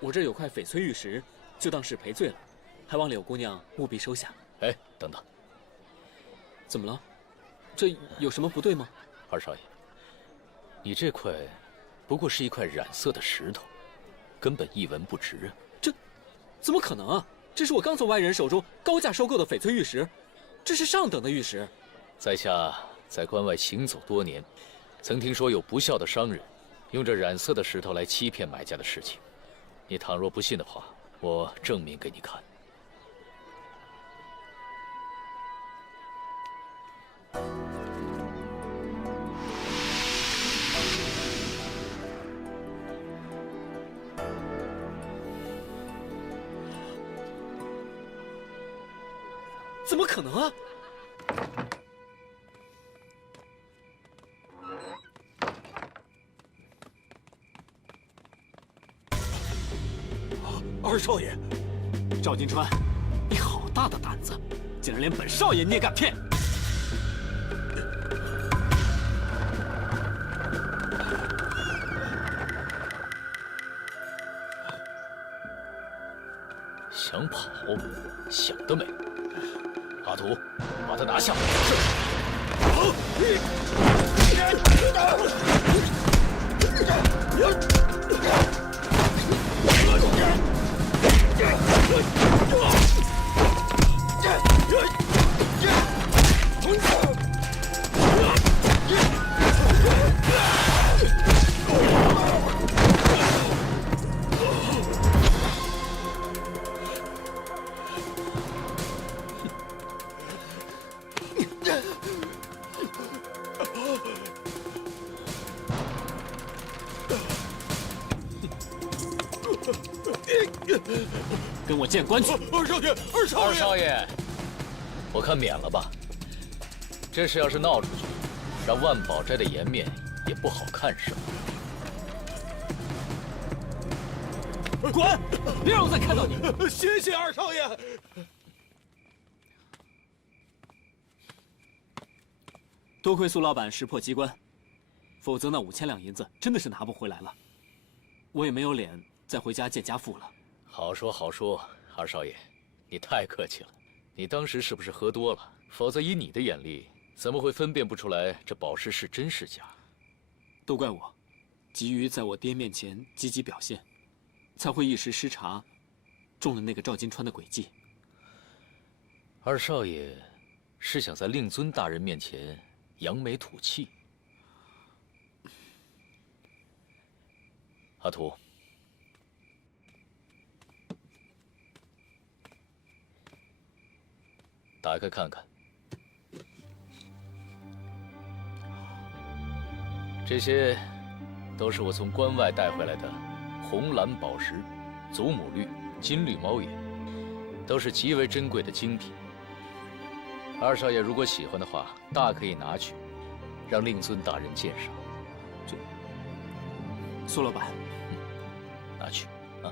我这有块翡翠玉石，就当是赔罪了，还望柳姑娘务必收下。哎，等等，怎么了？这有什么不对吗？二少爷，你这块不过是一块染色的石头，根本一文不值啊！这怎么可能啊？这是我刚从外人手中高价收购的翡翠玉石，这是上等的玉石。在下在关外行走多年，曾听说有不孝的商人用这染色的石头来欺骗买家的事情。你倘若不信的话，我证明给你看。怎么可能啊！二少爷，赵金川，你好大的胆子，竟然连本少爷你也敢骗！想跑，想得美！阿图，把他拿下！跟我见官去！二少爷，二少爷，我看免了吧。这事要是闹出去，让万宝斋的颜面也不好看，是吧？滚！别让我再看到你！谢谢二少爷。多亏苏老板识破机关，否则那5000两银子真的是拿不回来了。我也没有脸再回家见家父了。好说好说，二少爷，你太客气了。你当时是不是喝多了？否则以你的眼力，怎么会分辨不出来这宝石是真是假？都怪我，急于在我爹面前积极表现，才会一时失察，中了那个赵金川的诡计。二少爷是想在令尊大人面前扬眉吐气？阿图，打开看看，这些都是我从关外带回来的红蓝宝石、祖母绿、金绿猫眼，都是极为珍贵的精品。二少爷如果喜欢的话，大可以拿去，让令尊大人鉴赏。苏老板，拿去啊。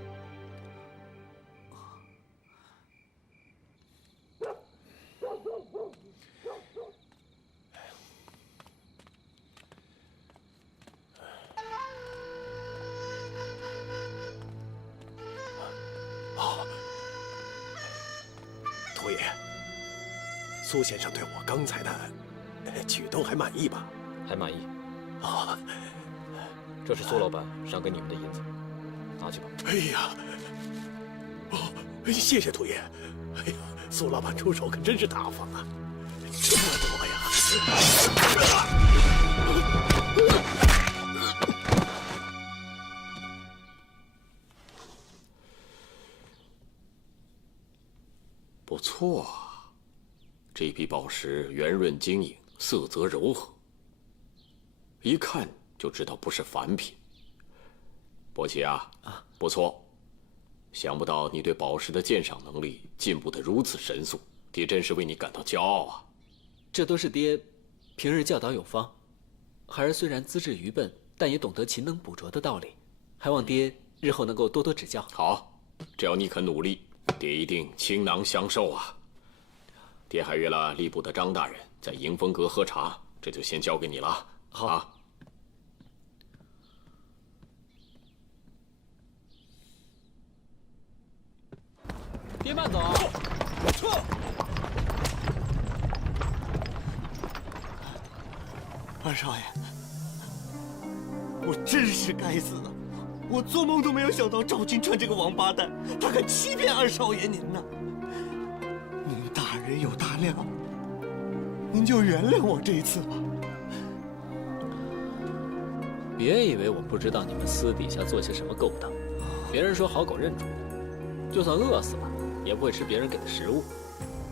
屠爷，苏先生对我刚才的举动还满意吧？还满意。啊，这是苏老板赏给你们的银子，拿去吧。哎呀，哦，谢谢屠爷。哎呀，苏老板出手可真是大方啊，这么多呀！不错啊，这批宝石圆润晶莹，色泽柔和，一看就知道不是凡品。伯奇啊，不错，想不到你对宝石的鉴赏能力进步得如此神速，爹真是为你感到骄傲啊！这都是爹平日教导有方，孩儿虽然资质愚笨，但也懂得勤能补拙的道理，还望爹日后能够多多指教。好，只要你肯努力，爹一定倾囊相授啊！爹还约了吏部的张大人在迎风阁喝茶，这就先交给你了。好啊。慢走。二少爷，我真是该死的！我做梦都没有想到赵金川这个王八蛋，他敢欺骗二少爷您呢！您大人有大量，您就原谅我这一次吧。别以为我不知道你们私底下做些什么勾当。别人说好狗认主，就算饿死了也不会吃别人给的食物。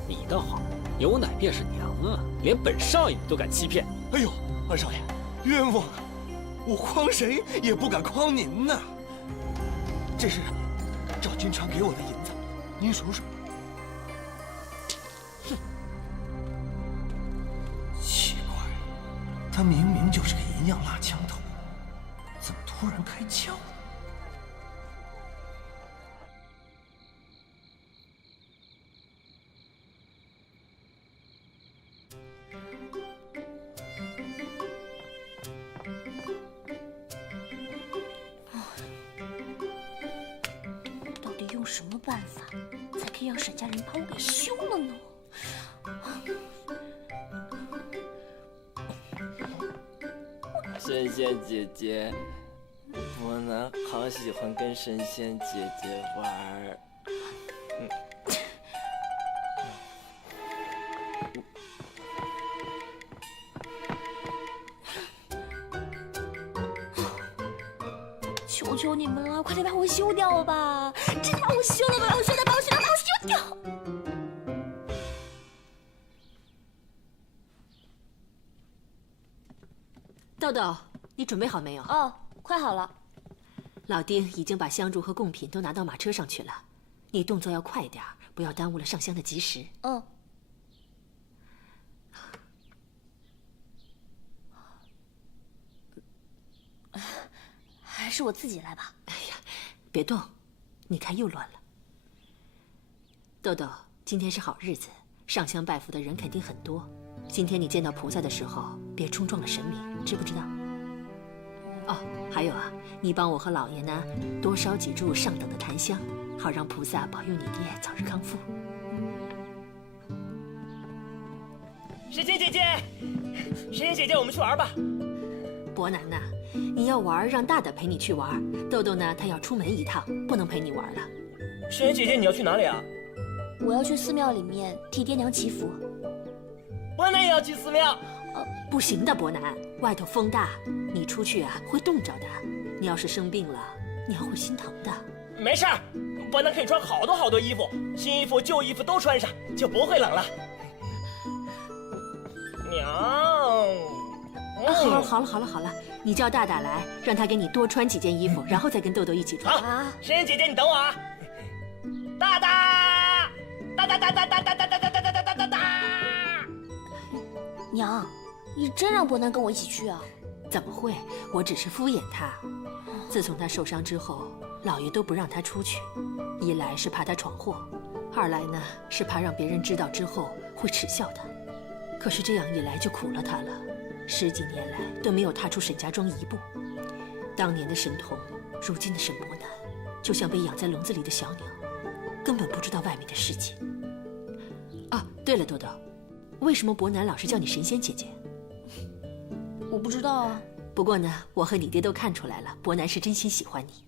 你倒好，有奶便是娘啊，连本少爷你都敢欺骗。哎呦，二少爷，冤枉啊！我诓谁也不敢诓您呐。这是赵金川给我的银子，您数数。哼，奇怪，他明明就是个银样蜡枪头，怎么突然开窍了？用什么办法才可以让沈家人把我给休了呢？神仙姐姐，我呢好喜欢跟神仙姐姐玩儿。求求你们了，快点把我休掉吧！真的把我休了吧！把我休掉！把我休掉！把我休掉！豆豆，你准备好没有？哦，快好了。老丁已经把香烛和贡品都拿到马车上去了，你动作要快点，不要耽误了上香的吉时。嗯。还是我自己来吧。哎呀，别动，你看又乱了。豆豆，今天是好日子，上香拜佛的人肯定很多。今天你见到菩萨的时候，别冲撞了神明，知不知道？哦，还有啊，你帮我和老爷呢多烧几柱上等的檀香，好让菩萨保佑你爹早日康复。神仙姐姐，神仙姐姐，我们去玩吧。伯南呐，你要玩，让大大陪你去玩。豆豆呢，他要出门一趟，不能陪你玩了。神仙姐姐，你要去哪里啊？我要去寺庙里面替爹娘祈福。伯南也要去寺庙。不行的，伯南，外头风大，你出去啊会冻着的。你要是生病了，娘会心疼的。没事儿，伯南可以穿好多衣服，新衣服旧衣服都穿上，就不会冷了。娘。好了，你叫大大来，让他给你多穿几件衣服，然后再跟豆豆一起穿。好，神仙姐姐，你等我啊！大大，娘，你真让伯南跟我一起去啊？怎么会？我只是敷衍他。自从他受伤之后，老爷都不让他出去，一来是怕他闯祸，二来呢是怕让别人知道之后会耻笑他。可是这样一来就苦了他了。10几年来都没有踏出沈家庄一步。当年的沈童，如今的沈伯南，就像被养在笼子里的小鸟，根本不知道外面的世界。啊，对了，豆豆，为什么伯南老是叫你神仙姐姐？我不知道啊。不过呢，我和你爹都看出来了，伯南是真心喜欢你。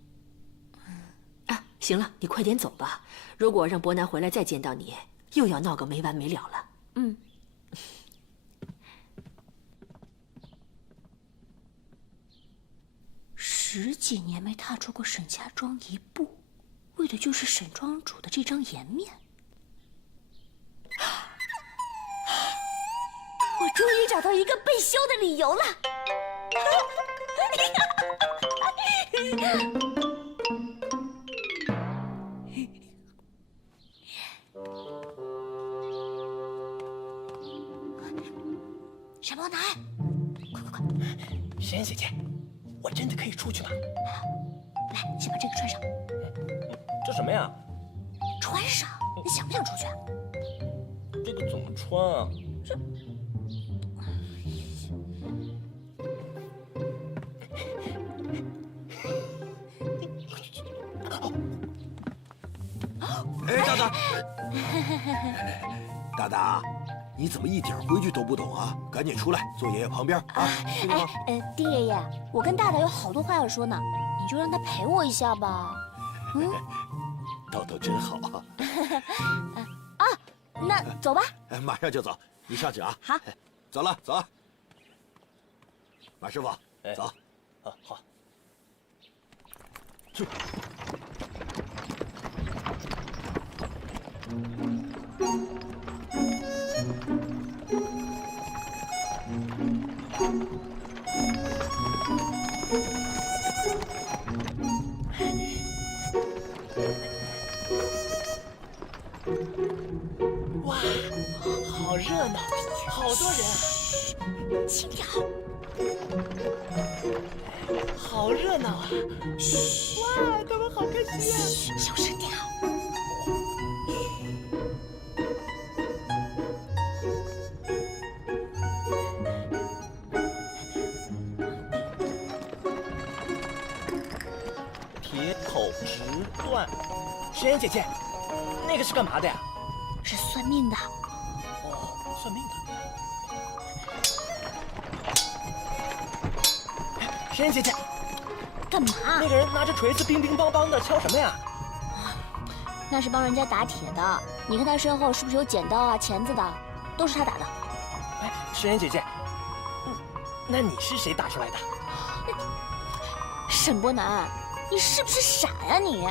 啊，行了，你快点走吧。如果让伯南回来再见到你，又要闹个没完没了了。嗯。10几年没踏出过沈家庄一步，为的就是沈庄主的这张颜面。我终于找到一个被休的理由了。沈伯南，快！神仙姐姐，我真的可以出去吗？来，先把这个穿上。这什么呀？穿上，你想不想出去啊？这个怎么穿啊？这……哎，大大，啊！大大，你怎么一点规矩都不懂啊？赶紧出来，坐爷爷旁边啊！听见吗？丁爷爷，我跟大大有好多话要说呢，你就让他陪我一下吧。豆豆真好啊！那走吧。马上就走，你上去啊。好，走了，走了。马师傅，走。好。去。哇，好热闹，好多人啊！轻点。好热闹啊！哇，他们好开心啊！小声点。铁口直断。石岩姐姐，那个是干嘛的呀？是算命的。哦，算命的。石岩姐姐，干嘛？那个人拿着锤子乒乒乓乓的敲什么呀？那是帮人家打铁的。你看他身后是不是有剪刀啊、钳子的？都是他打的。哎，石岩姐姐，那你是谁打出来的？沈伯南，你是不是傻呀你？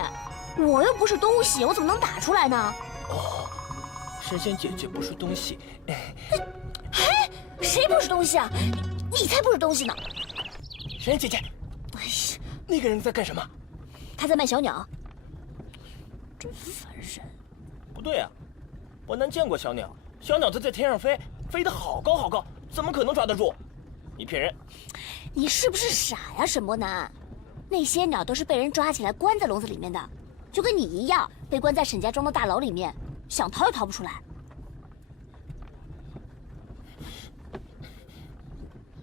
我又不是东西，我怎么能打出来呢？哦，神仙姐姐不是东西。哎，谁不是东西啊？你才不是东西呢！神仙姐姐，哎呀，那个人在干什么？他在卖小鸟。真烦人。不对啊，伯南见过小鸟，小鸟都在天上飞，飞得好高好高，怎么可能抓得住？你骗人！你是不是傻呀，沈伯南？那些鸟都是被人抓起来关在笼子里面的，就跟你一样，被关在沈家庄的大牢里面，想逃也逃不出来。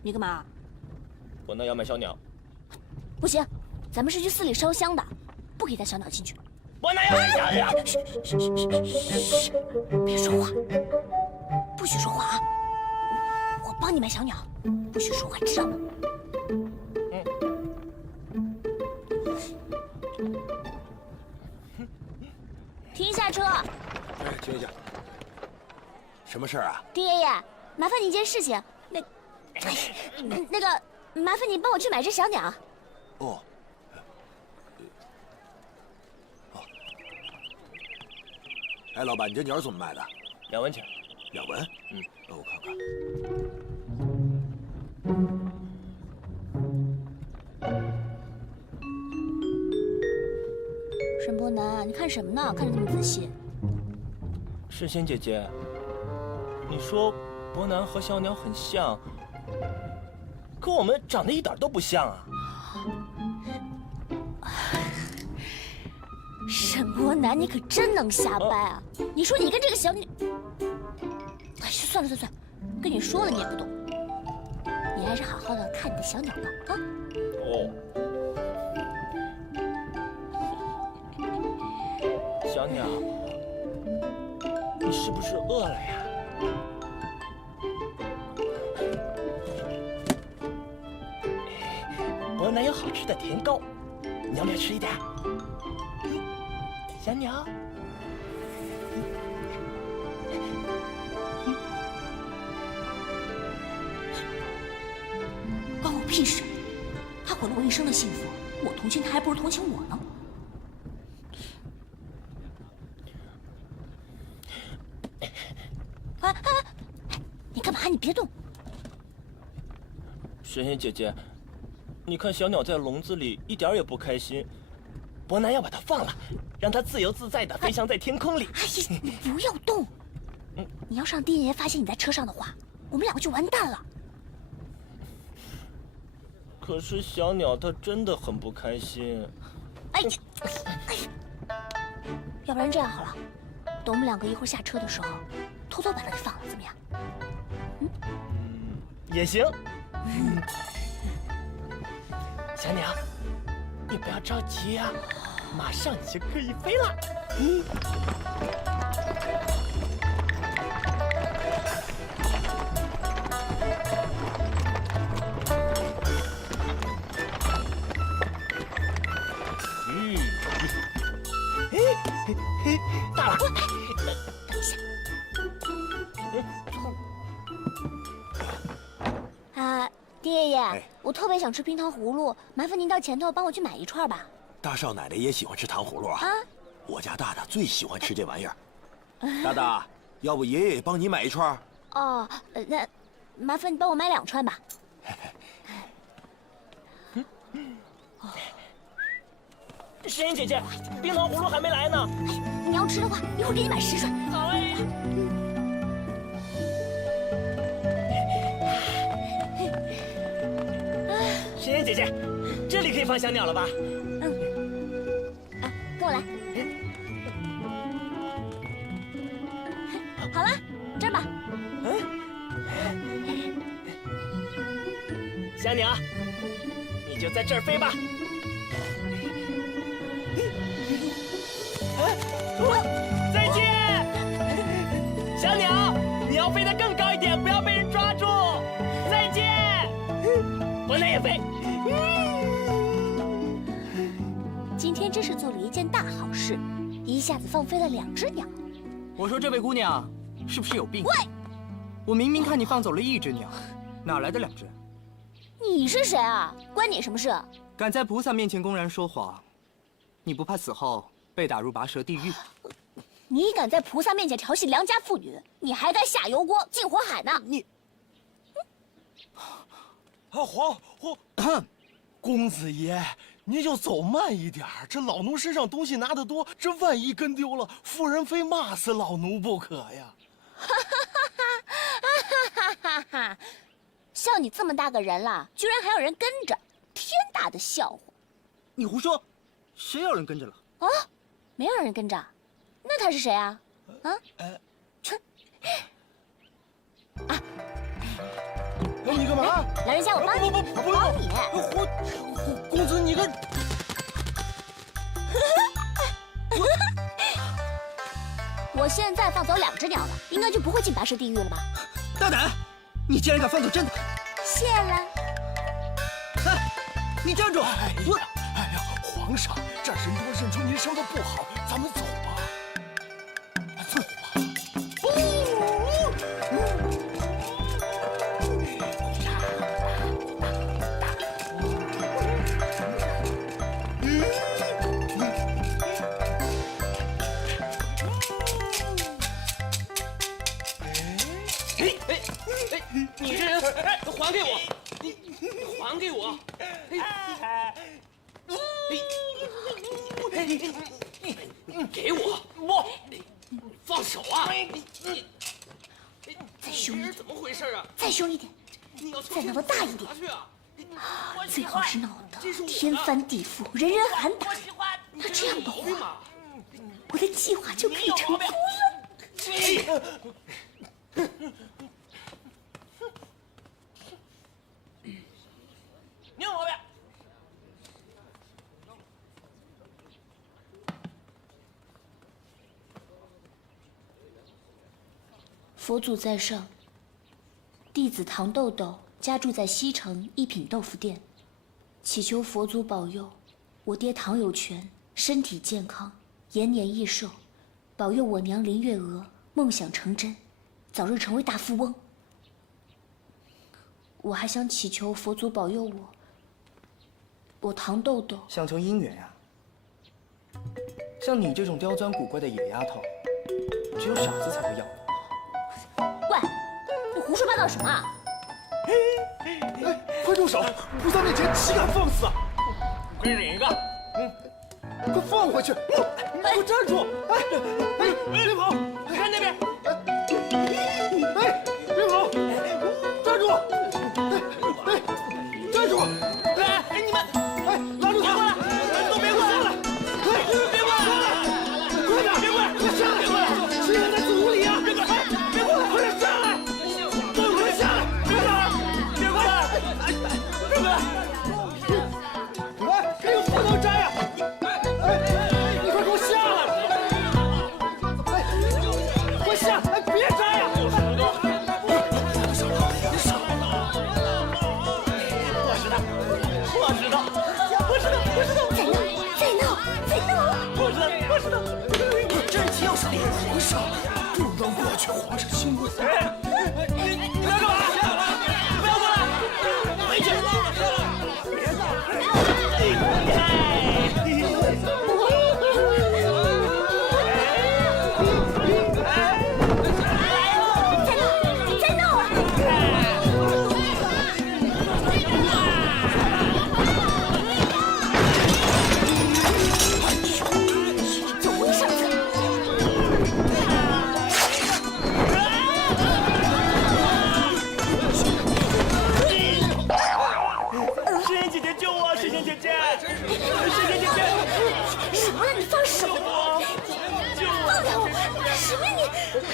你干嘛？伯南要买小鸟。不行，咱们是去寺里烧香的，不可以带小鸟进去。伯南要买小鸟。别说话，不许说话啊！我帮你买小鸟，不许说话，知道吗？停下车！哎，停下。什么事儿啊？丁爷爷，麻烦你一件事情，那个，麻烦你帮我去买只小鸟。哦。哎，老板，你这鸟怎么卖的2文钱。2文？我看看。沈伯南，你看什么呢？看着那么仔细。诗仙姐姐，你说伯南和小鸟很像，可我们长得一点都不像啊。沈伯南，你可真能瞎掰啊！你说你跟这个小鸟……哎，算了，跟你说了你也不懂，你还是好好的看你的小鸟吧，啊！哦。小鸟，你是不是饿了呀？伯南有好吃的甜糕，你要不要吃一点？小鸟，关我屁事！他毁了我一生的幸福，我同情他还不如同情我呢。你干嘛？你别动！神仙姐姐，你看小鸟在笼子里一点也不开心，伯南要把它放了，让它自由自在地飞翔在天空里。哎呀，你不要动！你要是让丁爷爷发现你在车上的话，我们两个就完蛋了。可是小鸟它真的很不开心。哎呀，要不然这样好了，等我们两个一会儿下车的时候，偷偷把它给放了，怎么样？也行。小鸟，你不要着急啊。马上你就可以飞了。大了。等一下。丁爷爷，我特别想吃冰糖葫芦，麻烦您到前头帮我去买一串吧。大少奶奶也喜欢吃糖葫芦啊。我家大大最喜欢吃这玩意儿。大大，要不爷爷也帮你买一串？哦，那麻烦你帮我买2串吧。诗妍姐姐，冰糖葫芦还没来呢。你要吃的话，一会儿给你买10串。好哎。诗妍姐姐，这里可以放小鸟了吧？跟我来。好了，这儿吧。小鸟，你就在这儿飞吧。再见，小鸟，你要飞得更高一点，不要被人抓住。再见，我那也飞。今天真是做了一件大好事，一下子放飞了2只鸟。我说这位姑娘是不是有病？喂，我明明看你放走了1只鸟，哪来的2只？你是谁啊？关你什么事？敢在菩萨面前公然说谎，你不怕死后被打入拔舌地狱？你敢在菩萨面前调戏良家妇女，你还敢下油锅进火海呢？你，公子爷，你就走慢一点，这老奴身上东西拿得多，这万一跟丢了，夫人非骂死老奴不可呀！像你这么大个人了，居然还有人跟着，天大的笑话！你胡说，谁有人跟着了？啊，没有人跟着，那他是谁啊？切！你干嘛？老人家，我帮你，我帮你。公子，你个……我现在放走2只鸟了，应该就不会进拔舌地狱了吧？大胆！你竟然敢放走真的！谢了。哎，你站住！我……哎呀，皇上，这人多认出您生的不好，咱们走吧。走吧。你这人，还给我！你还给我！给我！我放手啊！再凶一点！怎么回事啊？再凶一点！再闹得大一点！最好是闹得天翻地覆，人人喊打。那这样的话，我的计划就可以成功了。你有毛病！佛祖在上，弟子唐豆豆家住在西城一品豆腐店，祈求佛祖保佑我爹唐有权身体健康，延年益寿，保佑我娘林月娥梦想成真，早日成为大富翁。我还想祈求佛祖保佑我唐豆豆想求姻缘呀。像你这种刁钻古怪的野丫头，只有傻子才会要的。喂，你胡说八道什么啊？快住手！菩萨面前岂敢放肆啊！快领一个！快放回去！快站住！别跑！看那边！别跑！站住！站住！你们！拉住他！都别过来！别过来！快点！别过来！快下来！谁还在子屋里呀？别过来！快点下来！都快下来！别过来！哎，给我斧头摘呀！皇上，不能过去，皇上亲我。你们要干嘛？不要过来！回去！别闹！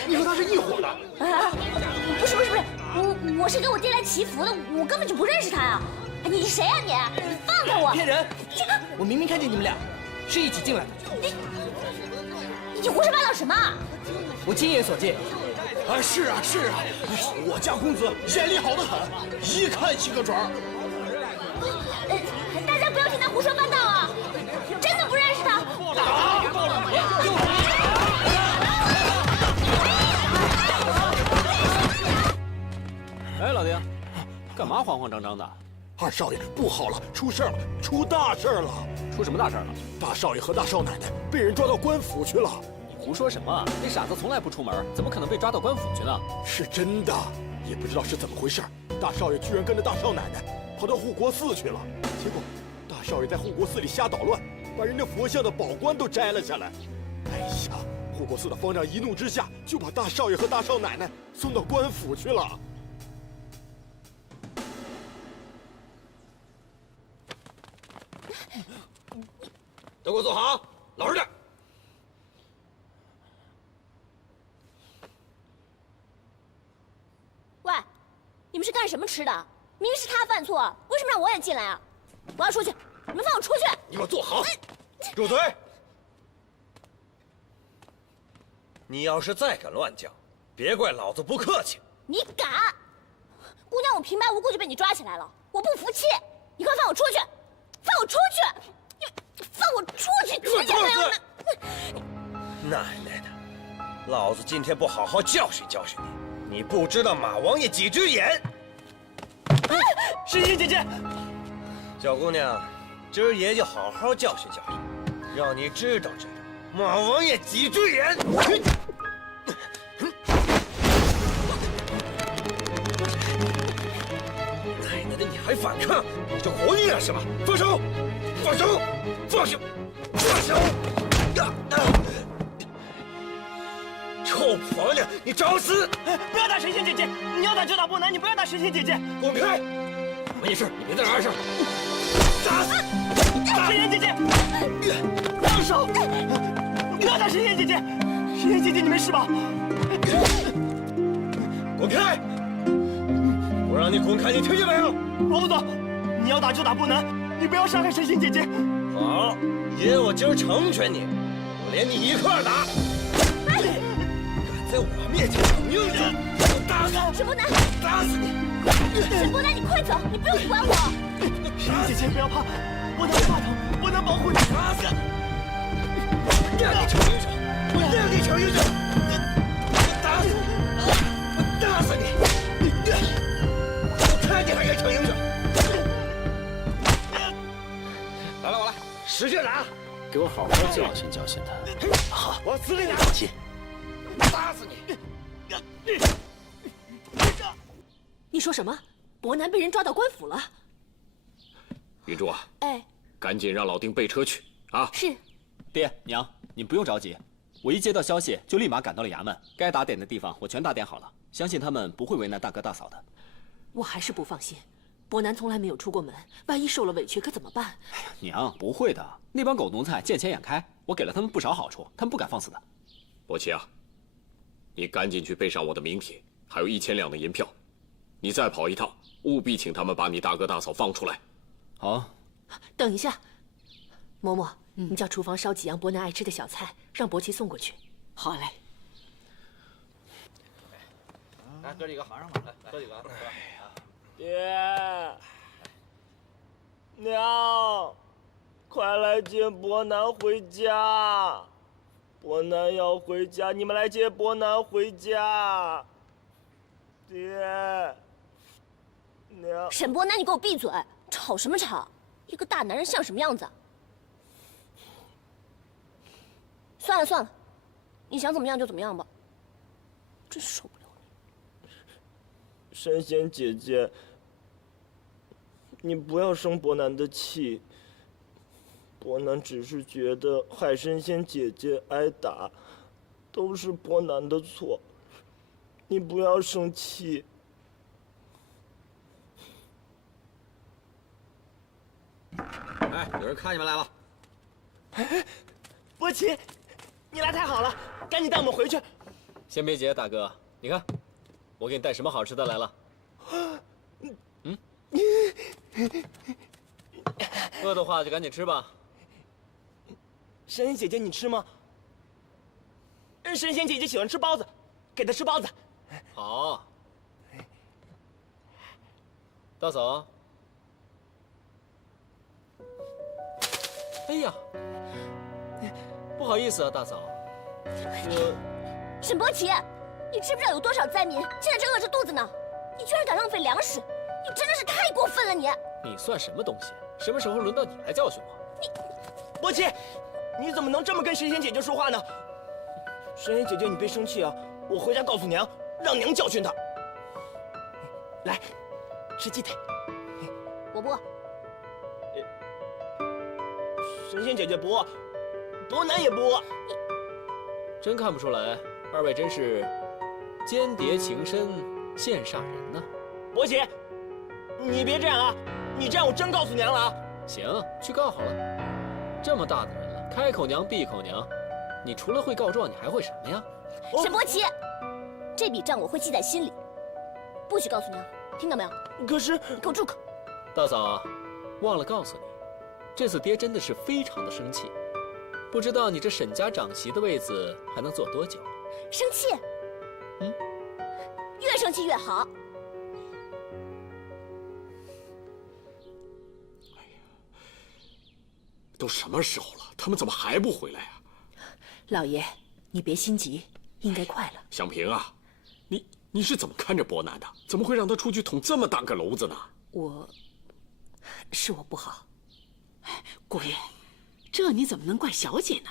你和他是一伙的？啊，不是，我是给我爹来祈福的，我根本就不认识他呀！你谁呀你？你放开我！骗人！我明明看见你们俩是一起进来的。你胡说八道什么？我亲眼所见。啊，是啊，我家公子眼力好得很，一看即个准儿。大家不要听他胡说八道啊！真的不认识他。哎，老丁，干嘛慌慌张张的？二少爷，不好了，出事了，出大事了！出什么大事了？大少爷和大少奶奶被人抓到官府去了。你胡说什么？那傻子从来不出门，怎么可能被抓到官府去呢？是真的，也不知道是怎么回事。大少爷居然跟着大少奶奶跑到护国寺去了，结果大少爷在护国寺里瞎捣乱，把人家佛像的宝冠都摘了下来。哎呀，护国寺的方丈一怒之下就把大少爷和大少奶奶送到官府去了。都给我坐好，老实点。喂，你们是干什么吃的？明明是他犯错，为什么让我也进来啊？我要出去，你们放我出去！你给我坐好，住嘴！你要是再敢乱叫，别怪老子不客气。你敢？姑娘，我平白无故就被你抓起来了，我不服气！你快放我出去！放我出去！放我出去！听见没有？奶奶的，老子今天不好好教训教训你，你不知道马王爷几只眼。诗欣姐姐，小姑娘，今儿爷就好好教训教训，让你知道知道马王爷几只眼。奶奶的，你还反抗？你这活腻了是吧？放手！放手！放手！放手！臭婆娘，你找死！不要打神仙姐姐！你要打就打不难，你不要打神仙姐姐！滚开！没事，你别在这儿碍事。打死！神仙姐姐，放手！不要打神仙姐姐！神仙姐姐，你没事吧？滚开！我让你滚开，你听见没有？我不走！你要打就打不难，你不要伤害神仙姐姐。好，爷我今儿成全你，我连你一块儿打。敢在我面前逞英雄，我打死！沈伯南，打死你！沈伯南，你快走，你不用管我。神仙姐姐不要怕，我能怕疼，我能保护你。打死！让你逞英雄，我让你逞英雄！打死！我打死你！我看你还敢逞英雄！来了，我来，使劲打！给我好好教训教训他。好，往死里打！打死你！你说什么？伯南被人抓到官府了？云珠啊，哎，赶紧让老丁备车去啊！是。爹娘，你不用着急，我一接到消息就立马赶到了衙门，该打点的地方我全打点好了，相信他们不会为难大哥大嫂的。我还是不放心，伯南从来没有出过门，万一受了委屈可怎么办？哎呀，娘，不会的，那帮狗奴才见钱眼开，我给了他们不少好处，他们不敢放肆的。伯奇啊，你赶紧去备上我的名帖，还有1000两的银票，你再跑一趟，务必请他们把你大哥大嫂放出来。好。等一下，嬷嬷，你叫厨房烧几样伯南爱吃的小菜，让伯奇送过去。好嘞。来，哥几个，马上吧，来，哥几个。爹，娘，快来接伯南回家。伯南要回家，你们来接伯南回家。爹，娘。沈伯南，你给我闭嘴！吵什么吵？一个大男人像什么样子？算了算了，你想怎么样就怎么样吧。真受不了你。神仙姐姐，你不要生伯南的气。伯南只是觉得害神仙姐姐挨打，都是伯南的错。你不要生气。哎，有人看你们来了。波奇，你来太好了，赶紧带我们回去。先别急，大哥，你看，我给你带什么好吃的来了。饿的话就赶紧吃吧。神仙姐姐，你吃吗？神仙姐姐喜欢吃包子，给她吃包子。好。大嫂。哎呀，不好意思啊，大嫂。沈伯奇，你知不知道有多少灾民现在正饿着肚子呢？你居然敢浪费粮食，你真的是太过分了！你算什么东西？什么时候轮到你来教训我？波奇，你怎么能这么跟神仙姐姐说话呢？神仙姐姐，你别生气啊，我回家告诉娘，让娘教训她。来，吃鸡腿。我不。神仙姐姐不饿，伯南也不饿。真看不出来，二位真是间谍情深，羡煞人呢。伯奇，你别这样啊！你这样我真告诉娘了啊！行，去告好了。这么大的人了，开口娘闭口娘，你除了会告状，你还会什么呀？沈伯奇，这笔账我会记在心里，不许告诉娘，听到没有？可是你给我住口！大嫂，忘了告诉你，这次爹真的是非常的生气，不知道你这沈家长媳的位子还能坐多久？生气？越生气越好。都什么时候了，他们怎么还不回来啊？老爷，你别心急，应该快了。香萍啊，你是怎么看着伯南的？怎么会让他出去捅这么大个篓子呢？是我不好。姑爷，这你怎么能怪小姐呢？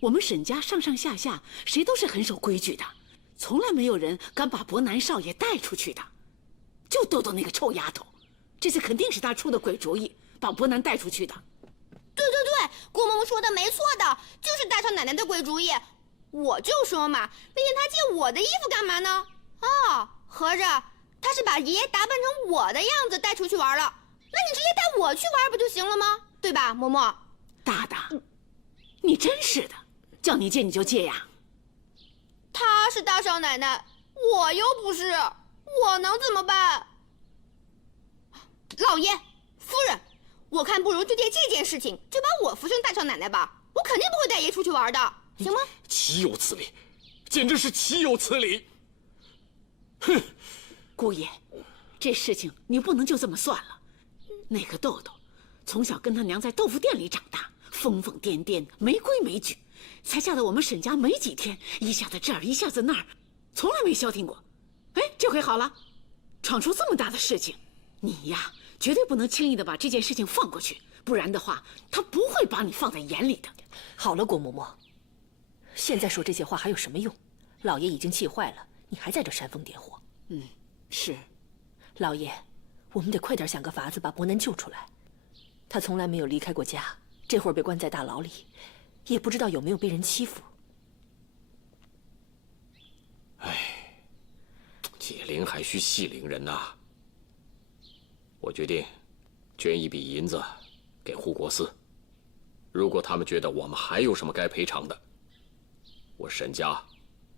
我们沈家上上下下谁都是很守规矩的，从来没有人敢把伯南少爷带出去的。就豆豆那个臭丫头，这次肯定是她出的鬼主意，把伯南带出去的。对对对，姑嬷嬷说的没错的，就是大少奶奶的鬼主意。我就说嘛，那天她借我的衣服干嘛呢？哦，合着她是把爷爷打扮成我的样子带出去玩了。那你直接带我去玩不就行了吗？对吧，嬷嬷？大大，你真是的，叫你借你就借呀。她是大少奶奶，我又不是，我能怎么办？老爷，夫人。我看不如就借这件事情，就把我扶正大少奶奶吧。我肯定不会带爷出去玩的，行吗？岂有此理！简直是岂有此理！哼，姑爷，这事情你不能就这么算了。那个豆豆，从小跟他娘在豆腐店里长大，疯疯癫癫，没规没矩，才嫁到我们沈家没几天，一下子这儿，一下子那儿，从来没消停过。哎，这回好了，闯出这么大的事情，你呀。绝对不能轻易的把这件事情放过去，不然的话，他不会把你放在眼里的。好了，郭嬷嬷，现在说这些话还有什么用？老爷已经气坏了，你还在这煽风点火。是。老爷，我们得快点想个法子把伯南救出来。他从来没有离开过家，这会儿被关在大牢里，也不知道有没有被人欺负。哎，解铃还须系铃人呐。我决定捐一笔银子给护国寺，如果他们觉得我们还有什么该赔偿的，我沈家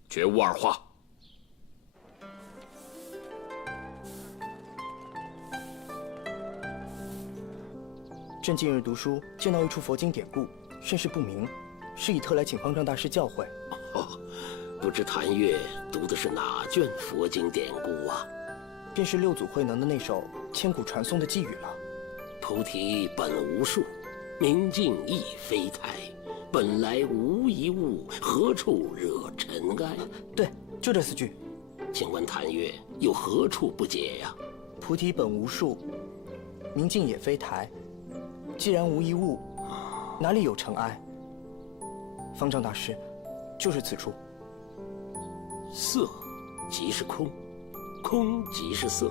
绝无二话。朕近日读书，见到一处佛经典故，甚是不明，是以特来请方丈大师教诲。不知谭月读的是哪卷佛经典故啊？便是六祖慧能的那首千古传颂的寄语了。菩提本无树，明镜亦非台，本来无一物，何处惹尘埃？对，就这4句。请问谭月有何处不解呀？菩提本无树，明镜也非台。既然无一物，哪里有尘埃？方丈大师，就是此处。色即是空，空即是色，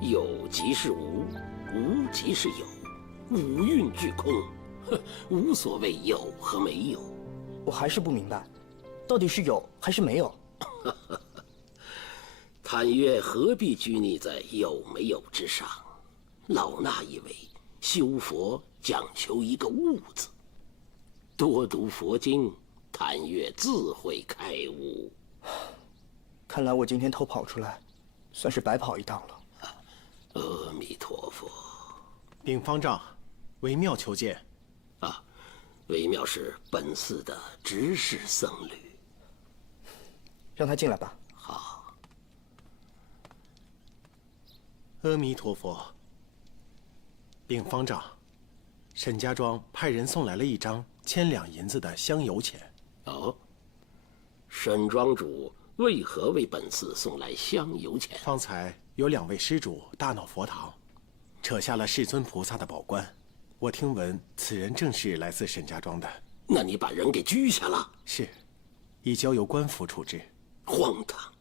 有即是无，无即是有，五蕴俱空，无所谓有和没有。我还是不明白，到底是有还是没有？谭月何必拘泥在有没有之上？老衲以为修佛讲求一个悟字，多读佛经，谭月自会开悟。看来我今天偷跑出来，算是白跑一趟了。阿弥陀佛。禀方丈，为庙求见。啊，为庙是本寺的执事僧侣。让他进来吧。好。阿弥陀佛。禀方丈，沈家庄派人送来了一张1000两银子的香油钱。哦，沈庄主为何为本寺送来香油钱？方才有2位施主大闹佛堂，扯下了世尊菩萨的宝冠。我听闻此人正是来自沈家庄的。那你把人给拘下了？是，已交由官府处置。荒唐！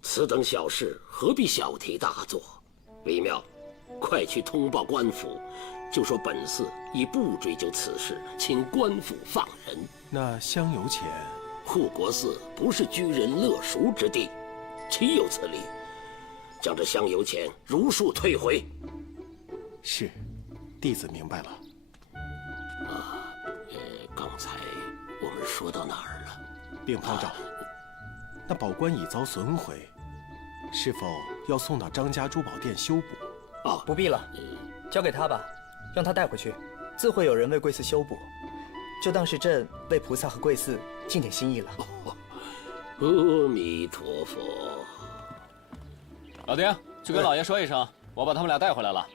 此等小事何必小题大做？为庙，快去通报官府，就说本寺已不追究此事，请官府放人。那香油钱？护国寺不是居人乐赎之地，岂有此理？将这香油钱如数退回。是，弟子明白了。刚才我们说到哪儿了？禀方丈，那宝冠已遭损毁，是否要送到张家珠宝店修补？啊，不必了，交给他吧，让他带回去，自会有人为贵寺修补，就当是朕为菩萨和贵寺尽点心意了。阿弥陀佛。老丁，去跟老爷说一声，我把他们俩带回来了。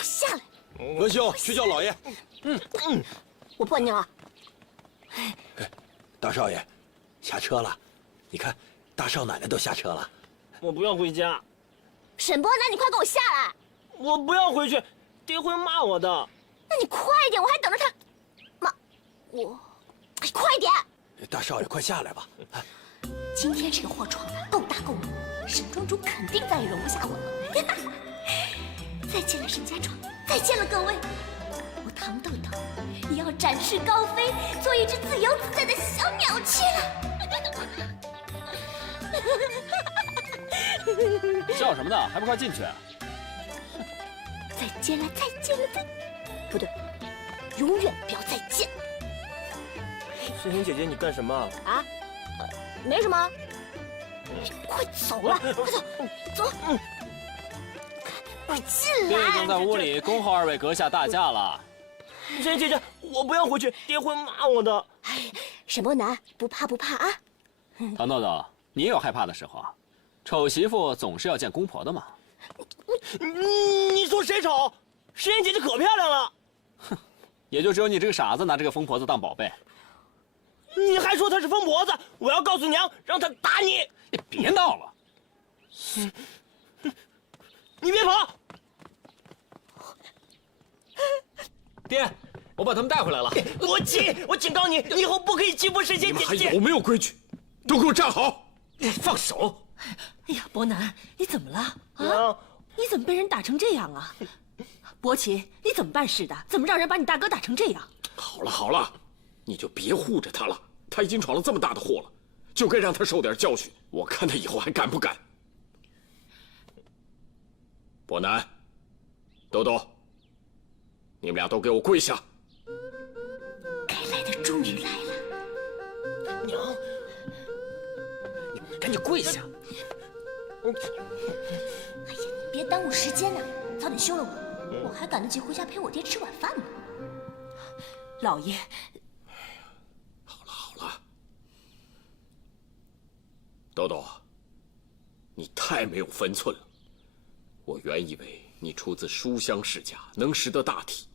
下来。文兄，去叫老爷。我不管你了。大少爷，下车了。你看，大少奶奶都下车了。我不要回家。沈伯南，你快给我下来！我不要回去，爹会骂我的。那你快一点，我还等着他。妈，我，快点！大少爷，快下来吧。今天这个祸闯的够大够猛，沈庄主肯定再也容不下我了。再见了沈家庄，再见了各位，我唐豆豆也要展翅高飞，做一只自由自在的小鸟去了。笑什么呢？还不快进去！再见了，再见了，不对，永远不要再见。诗欣姐姐，你干什么啊？没什么。快走了，快走，走。快进来！爹已经在屋里恭候2位阁下大驾了。诗欣姐姐，我不要回去，爹会骂我的。沈伯南，不怕不怕啊！唐豆豆，你也有害怕的时候啊。丑媳妇总是要见公婆的嘛。你说谁丑？诗欣姐姐可漂亮了。哼，也就只有你这个傻子拿这个疯婆子当宝贝。你还说她是疯婆子？我要告诉娘，让她打你！你别闹了！你别跑！爹，我把他们带回来了。我警告你，以后不可以欺负诗欣姐姐。你们还有没有规矩？都给我站好！放手！哎呀，伯南，你怎么了？啊？你怎么被人打成这样啊？伯奇，你怎么办事的？怎么让人把你大哥打成这样？好了好了，你就别护着他了。他已经闯了这么大的祸了，就该让他受点教训。我看他以后还敢不敢。伯南，豆豆，你们俩都给我跪下！该来的终于来了。娘，你们赶紧跪下！哎呀，你别耽误时间呐，早点休了我，我还赶得及回家陪我爹吃晚饭呢。老爷，好了，豆豆，你太没有分寸了。我原以为你出自书香世家，能识得大体。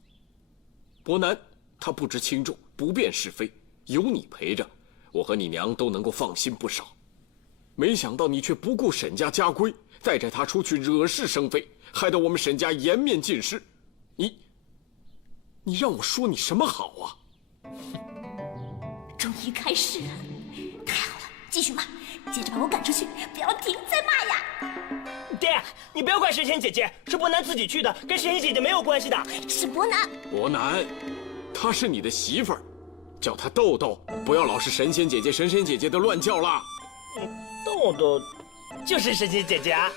伯南，他不知轻重，不辨是非，有你陪着，我和你娘都能够放心不少。没想到你却不顾沈家家规，带着他出去惹是生非，害得我们沈家颜面尽失。你让我说你什么好啊？终于开始了，太好了，继续骂，接着把我赶出去，不要停，再骂呀！爹，你不要怪神仙姐姐，是伯南自己去的，跟神仙姐姐没有关系的。是伯南。伯南，她是你的媳妇儿，叫她豆豆，不要老是神仙姐姐、神仙姐姐的乱叫啦。豆豆，就是神仙姐姐啊！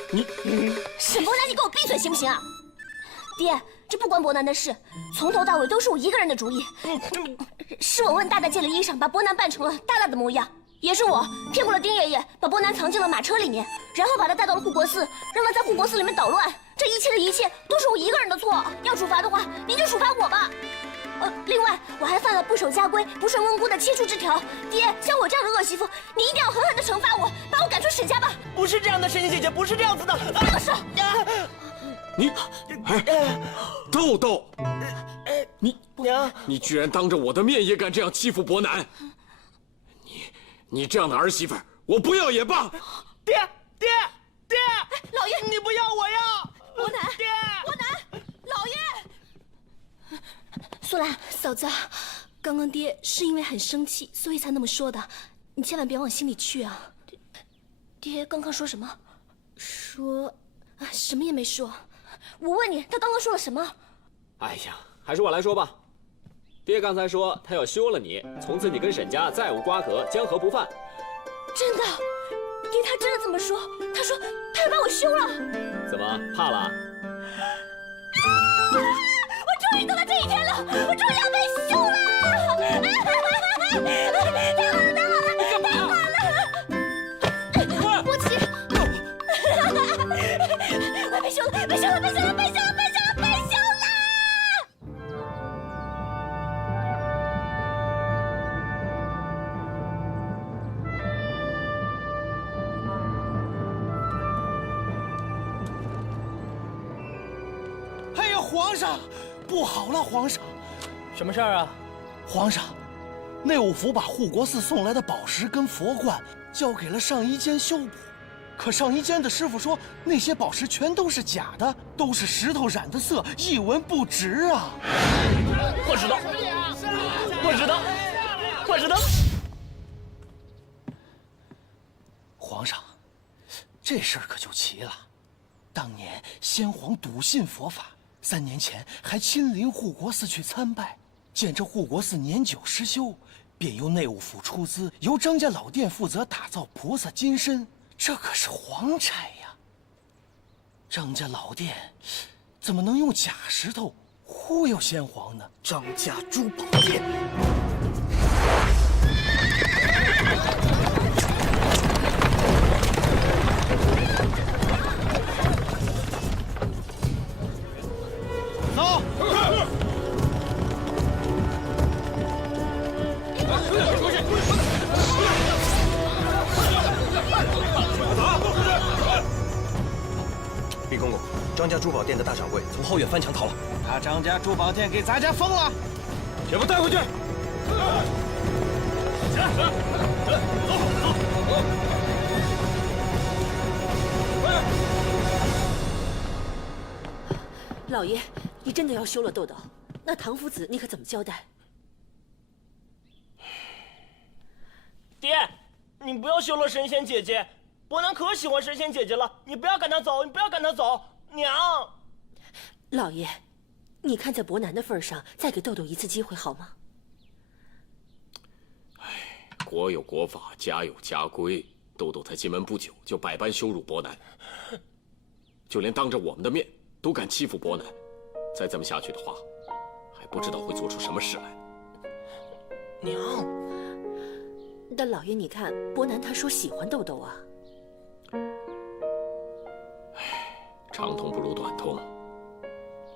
沈伯南，你给我闭嘴行不行啊？爹，这不关伯南的事，从头到尾都是我一个人的主意。是我问大大借了衣裳，把伯南扮成了大大的模样。也是我骗过了丁爷爷，把伯南藏进了马车里面，然后把他带到了护国寺，让他在护国寺里面捣乱。这一切的一切都是我一个人的错。要处罚的话，你就处罚我吧。另外我还犯了不守家规、不顺温姑的切出之条。爹，像我这样的恶媳妇，你一定要狠狠地惩罚我，把我赶出沈家吧。不是这样的，神仙姐姐，不是这样子的。放手！豆豆，娘，你居然当着我的面也敢这样欺负伯南！你这样的儿媳妇，我不要也罢。爹，老爷，你不要我呀！伯南，爹，伯南，老爷。苏兰，嫂子，刚刚爹是因为很生气，所以才那么说的，你千万别往心里去啊。爹刚刚说什么？说，什么也没说。我问你，他刚刚说了什么？哎呀，还是我来说吧。爹刚才说他要休了你，从此你跟沈家再无瓜葛，江河不犯。真的？爹他真的这么说？他说他要把我休了。怎么怕了？我终于等到这一天了，我终于要被休了！太好了，太好了，太好了！波奇，我被休了，被休了，被休了，被休了，被休了，被休了！哎呀，皇上，不好了，皇上！什么事儿啊？皇上，内务府把护国寺送来的宝石跟佛冠交给了上衣监修补，可上衣监的师傅说那些宝石全都是假的，都是石头染的色，一文不值啊！我知道，我知道，我知道。皇上，这事儿可就奇了。当年先皇笃信佛法，3年前还亲临护国寺去参拜，见这护国寺年久失修，便由内务府出资，由张家老店负责打造菩萨金身，这可是皇差呀！张家老店怎么能用假石头忽悠先皇呢？张家珠宝店。走！毕公公，张家珠宝店的大掌柜从后院翻墙逃了。把张家珠宝店给咱家封了，全部带回去。老爷，你真的要休了豆豆？那唐夫子你可怎么交代？爹，你不要休了神仙姐姐，伯南可喜欢神仙姐姐了，你不要赶她走，你不要赶她走，娘。老爷，你看在伯南的份上，再给豆豆一次机会好吗？国有国法，家有家规，豆豆才进门不久就百般羞辱伯南，就连当着我们的面都敢欺负伯南，再这么下去的话，还不知道会做出什么事来。娘，但老爷，你看伯南他说喜欢豆豆啊。长痛不如短痛，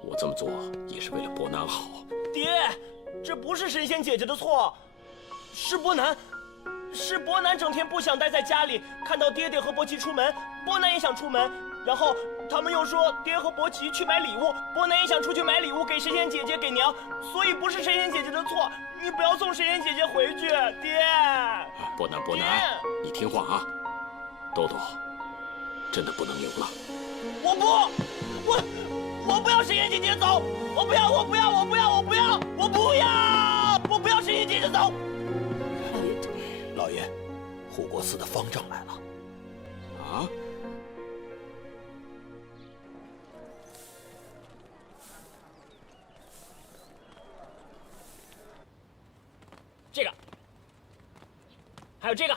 我这么做也是为了伯南好。爹，这不是神仙姐姐的错，是伯南。是伯南整天不想待在家里，看到爹爹和伯奇出门，伯南也想出门，然后他们又说爹和伯奇去买礼物，伯南也想出去买礼物给神仙姐姐给娘，所以不是神仙姐姐的错。你不要送神仙姐姐回去，爹。伯南，你听话啊。豆豆，真的不能留了。我不要神仙姐姐走！我不要神仙姐姐走！老爷，护国寺的方丈来了。啊？这个，还有这个，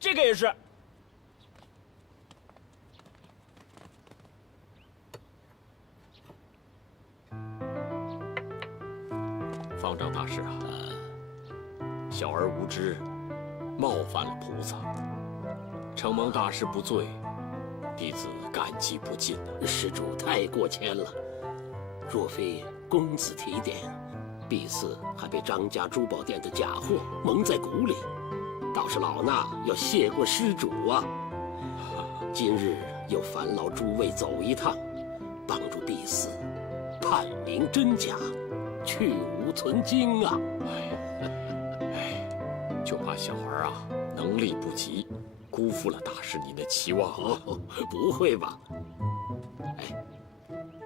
这个也是。方丈大师啊，小儿无知，冒犯了菩萨，承蒙大师不罪，弟子感激不尽啊。施主太过谦了，若非公子提点，敝寺还被张家珠宝店的假货蒙在鼓里，倒是老衲要谢过施主啊。今日又烦劳诸位走一趟，帮助敝寺判明真假，去无存菁啊！就怕小孩啊能力不及，辜负了大师您的期望啊！不会吧？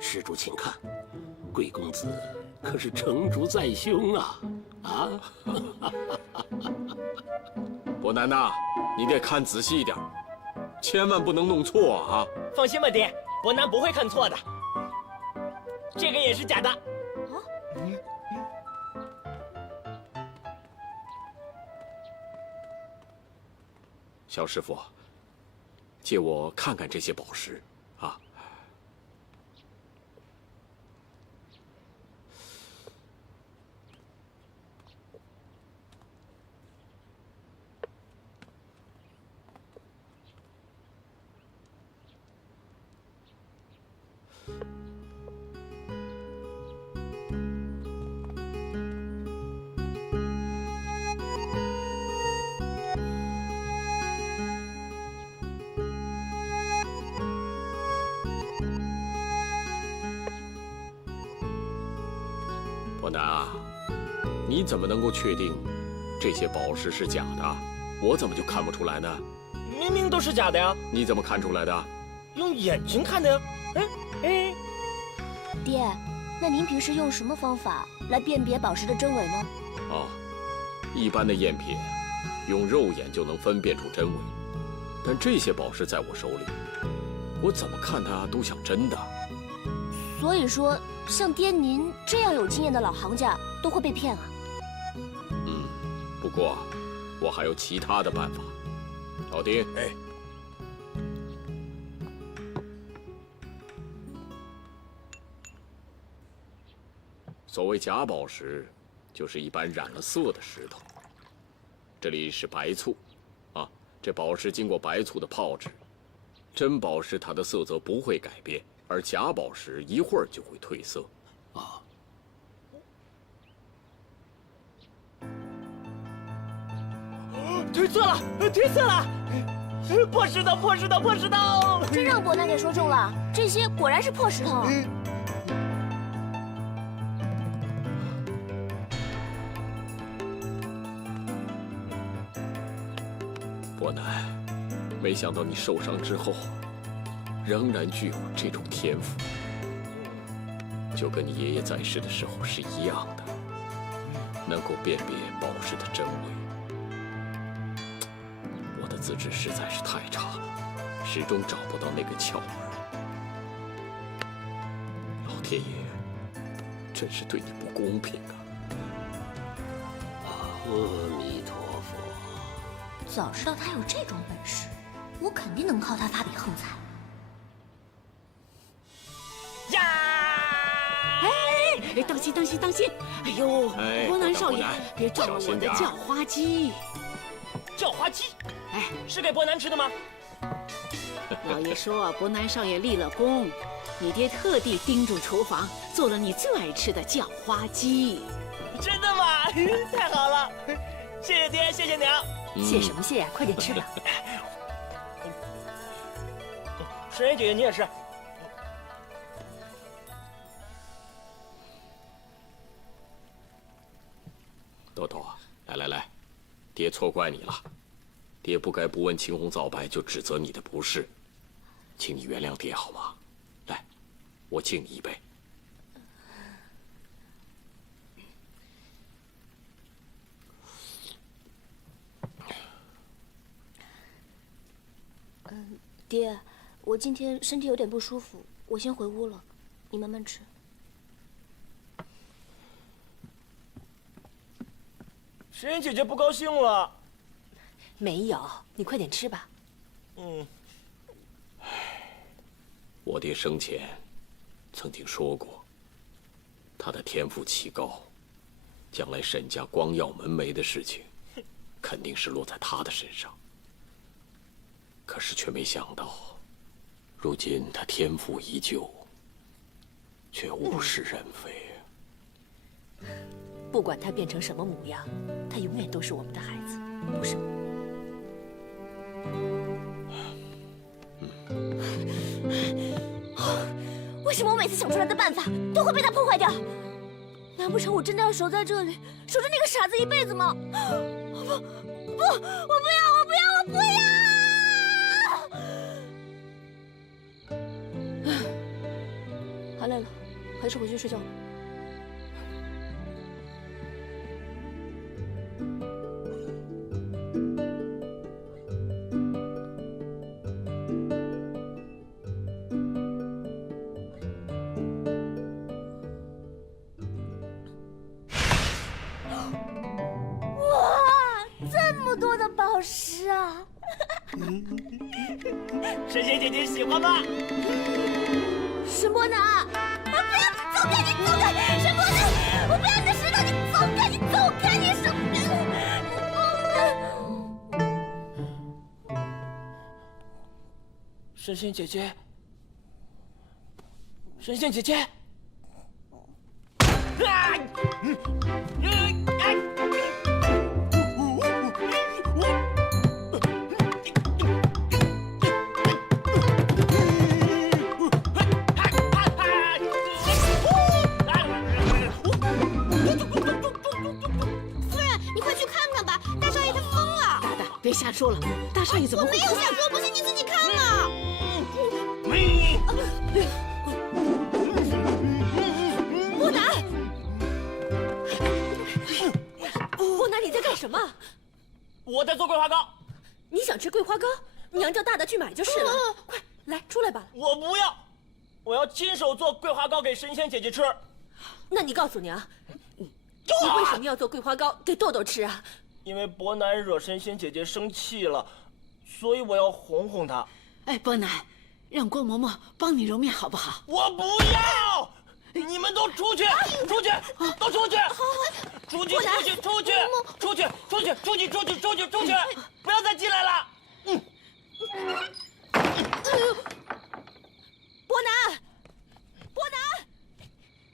施主请看，贵公子可是成竹在胸啊！啊！伯南呐，你得看仔细一点，千万不能弄错啊！放心吧，爹，伯南不会看错的。这个也是假的。小师傅，借我看看这些宝石啊。伯南啊，你怎么能够确定这些宝石是假的？我怎么就看不出来呢？明明都是假的呀！你怎么看出来的？用眼睛看的呀！爹，那您平时用什么方法来辨别宝石的真伪呢？哦，一般的赝品用肉眼就能分辨出真伪，但这些宝石在我手里，我怎么看它都像真的。所以说，像爹您这样有经验的老行家都会被骗啊？不过我还有其他的办法。老丁，所谓假宝石，就是一般染了色的石头。这里是白醋，啊，这宝石经过白醋的泡制，真宝石它的色泽不会改变，而假宝石一会儿就会褪色。啊。褪色了，褪色了！破石头，破石头，破石头！真让伯南给说中了，这些果然是破石头。伯南，没想到你受伤之后，仍然具有这种天赋，就跟你爷爷在世的时候是一样的，能够辨别宝石的真伪。我的资质实在是太差了，始终找不到那个窍门。老天爷，真是对你不公平啊！阿弥陀佛。早知道他有这种本事，我肯定能靠他发笔横财。呀！哎，当心，当心，当心！哎呦，伯南少爷，别撞了我的叫花鸡。叫花鸡，是给伯南吃的吗？老爷说伯南少爷立了功，你爹特地叮嘱厨房做了你最爱吃的叫花鸡。真的吗？太好了！谢谢爹，谢谢娘。谢什么谢呀？快点吃吧。神仙姐姐，你也是。豆豆啊，来，爹错怪你了，爹不该不问青红皂白就指责你的不是，请你原谅爹好吗？来，我敬你一杯。爹，我今天身体有点不舒服，我先回屋了，你慢慢吃。神仙姐姐不高兴了。没有，你快点吃吧。我爹生前曾经说过，他的天赋奇高，将来沈家光耀门楣的事情，肯定是落在他的身上。可是却没想到，如今他天赋依旧，却物是人非。不管他变成什么模样，他永远都是我们的孩子，不是吗？为什么我每次想出来的办法都会被他破坏掉？难不成我真的要守在这里，守着那个傻子一辈子吗？我不要！好累了，还是回去睡觉吧。多的宝石啊！神仙姐姐喜欢吗？沈伯南，不要！走开！你走开！沈伯南，我不要你的石头！你走开！你走开！你神仙姐姐，神仙姐姐！别瞎说了，大少爷怎么会？我没有瞎说，不信你自己看嘛。伯南，伯南，你在干什么？我在做桂花糕。你想吃桂花糕？娘叫大大去买就是了。快来，出来吧。我不要，我要亲手做桂花糕给神仙姐姐吃。那你告诉娘，你为什么要做桂花糕给豆豆吃啊？因为伯南惹神仙姐姐生气了，所以我要哄哄她。哎，伯南，让郭嬷嬷帮你揉面好不好？我不要！你们都出去！出去！都出去！出去！不要再进来了！伯南，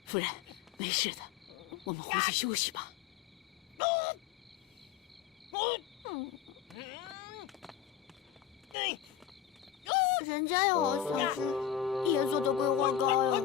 夫人，没事的，我们回去休息吧。人家也好想吃爷做的桂花糕呀。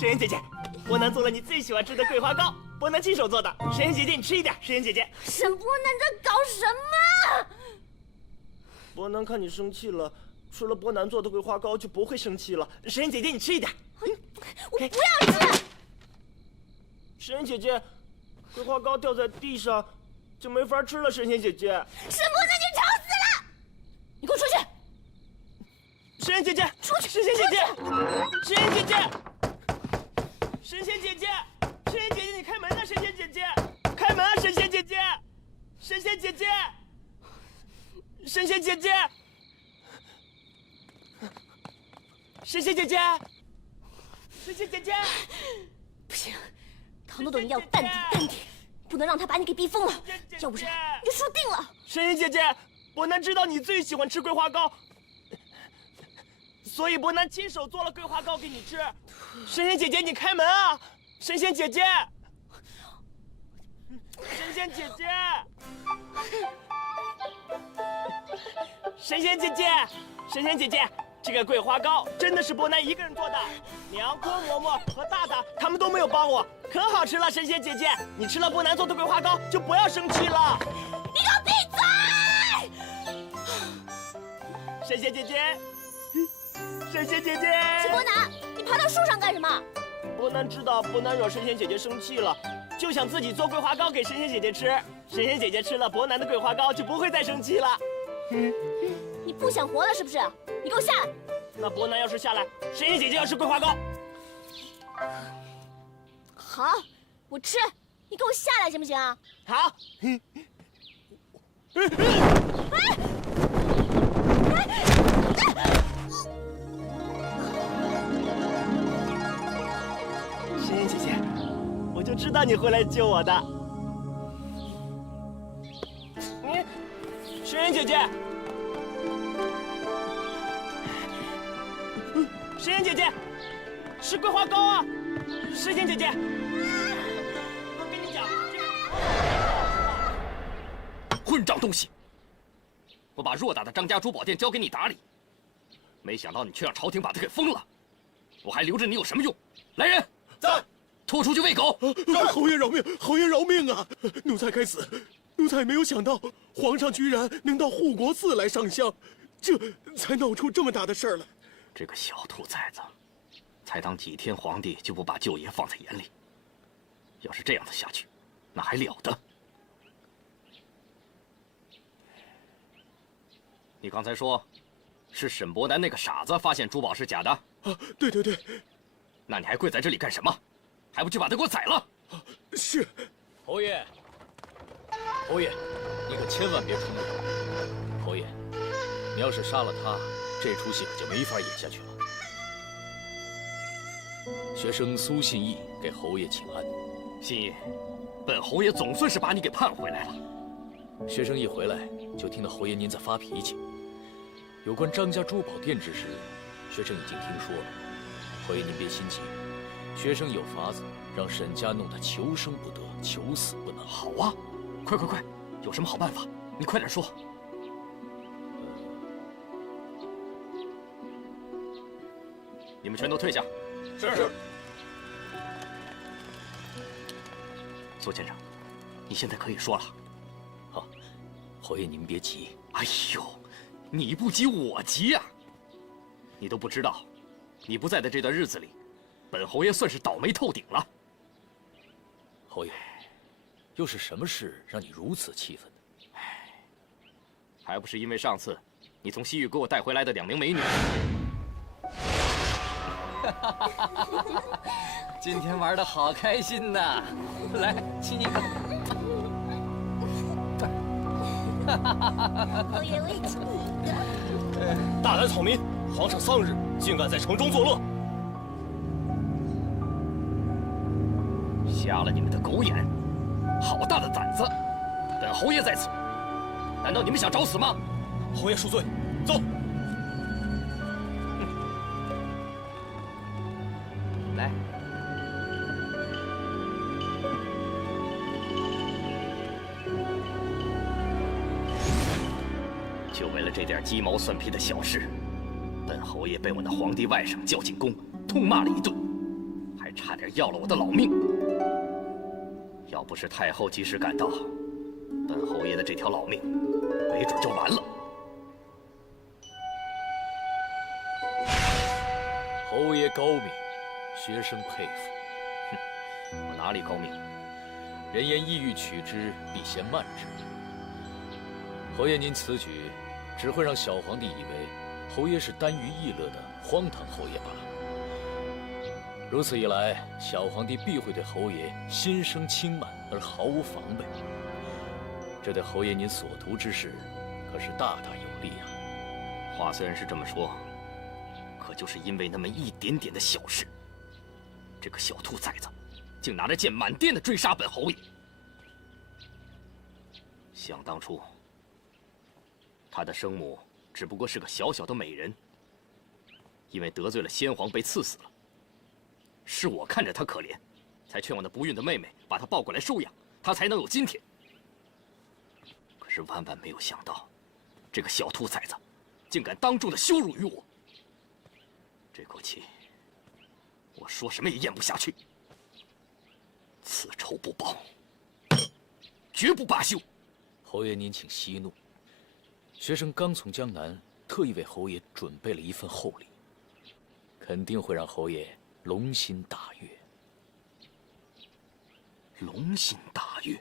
神仙姐姐，伯南做了你最喜欢吃的桂花糕，伯南亲手做的。神仙姐姐，你吃一点。神仙姐姐，沈伯南在搞什么？伯南看你生气了，吃了伯南做的桂花糕就不会生气了。神仙姐姐，你吃一点。我不要吃。神仙姐姐，桂花糕掉在地上就没法吃了。神仙姐姐，沈伯南，你吵死了！你给我出去！神仙姐姐，出去！神仙姐姐，神仙姐姐，神仙姐姐，神仙姐姐，你开门啊！神仙姐姐，开门啊！神仙姐姐，神仙姐姐，神仙姐姐，神仙姐姐，神仙姐姐，不行，唐豆豆，你要淡定淡定，不能让他把你给逼疯了，要不然你就输定了。神仙姐姐，伯南知道你最喜欢吃桂花糕，所以伯南亲手做了桂花糕给你吃。神仙姐姐，你开门啊！神仙姐姐，神仙姐姐，神仙姐姐，神仙姐姐，这个桂花糕真的是伯南一个人做的，娘、郭嬷嬷和大大他们都没有帮我，可好吃了。神仙姐姐，你吃了伯南做的桂花糕就不要生气了。你给我闭嘴！神仙姐姐，神仙姐姐，齐伯南，你爬到树上干什么？伯南知道伯南惹神仙姐姐生气了，就想自己做桂花糕给神仙姐姐吃。神仙姐姐吃了伯南的桂花糕就不会再生气了。你不想活了是不是？你给我下来！那伯南要是下来，神仙姐姐要吃桂花糕。好，我吃，你给我下来行不行？好。神仙姐姐，我就知道你会来救我的。神仙姐姐，神仙姐姐，吃桂花糕啊！神仙姐姐，我跟你讲，混账东西！我把偌大的张家珠宝店交给你打理，没想到你却让朝廷把它给封了，我还留着你有什么用？来人，在，拖出去喂狗！侯爷饶命！侯爷饶命啊！奴才该死，奴才没有想到皇上居然能到护国寺来上香，这才闹出这么大的事儿来。这个小兔崽子，才当几天皇帝就不把舅爷放在眼里，要是这样子下去，那还了得！你刚才说，是沈伯南那个傻子发现珠宝是假的？啊，对对对。那你还跪在这里干什么？还不去把他给我宰了？是。侯爷，侯爷，你可千万别冲动。侯爷，你要是杀了他，这出戏可就没法演下去了。学生苏信义给侯爷请安。信义，本侯爷总算是把你给盼回来了。学生一回来就听到侯爷您在发脾气。有关张家珠宝店之事，学生已经听说了。侯爷您别心急，学生有法子让沈家弄得求生不得，求死不能。好啊，快快快，有什么好办法？你快点说。你们全都退下。是。苏先生，你现在可以说了。好，侯爷您别急。哎呦，你不急我急呀！你都不知道，你不在的这段日子里，本侯爷算是倒霉透顶了。侯爷，又是什么事让你如此气愤呢？还不是因为上次你从西域给我带回来的2名美女。今天玩的好开心呐！来，亲一个。侯爷，我也亲你一个。大胆草民，皇上丧日，竟敢在城中作乐！瞎了你们的狗眼！好大的胆子！本侯爷在此，难道你们想找死吗？侯爷恕罪，走。来。就为了这点鸡毛蒜皮的小事，本侯爷被我那皇帝外甥叫进宫，痛骂了一顿，还差点要了我的老命。要不是太后及时赶到，本侯爷的这条老命没准就完了。侯爷高明，学生佩服。哼，我哪里高明？人言意欲取之，必先慢之。侯爷您此举，只会让小皇帝以为侯爷是耽于逸乐的荒唐侯爷罢了。如此一来，小皇帝必会对侯爷心生轻慢而毫无防备，这对侯爷您所图之事，可是大大有利啊。话虽然是这么说，可就是因为那么一点点的小事，这个小兔崽子竟拿着剑满殿的追杀本侯爷。想当初，他的生母只不过是个小小的美人，因为得罪了先皇被赐死了。是我看着他可怜，才劝我那不孕的妹妹把他抱过来收养，他才能有今天。可是万万没有想到，这个小兔崽子竟敢当众的羞辱于我。这口气，我说什么也咽不下去。此仇不报，绝不罢休。侯爷您请息怒，学生刚从江南，特意为侯爷准备了一份厚礼，肯定会让侯爷龙心大悦。龙心大悦。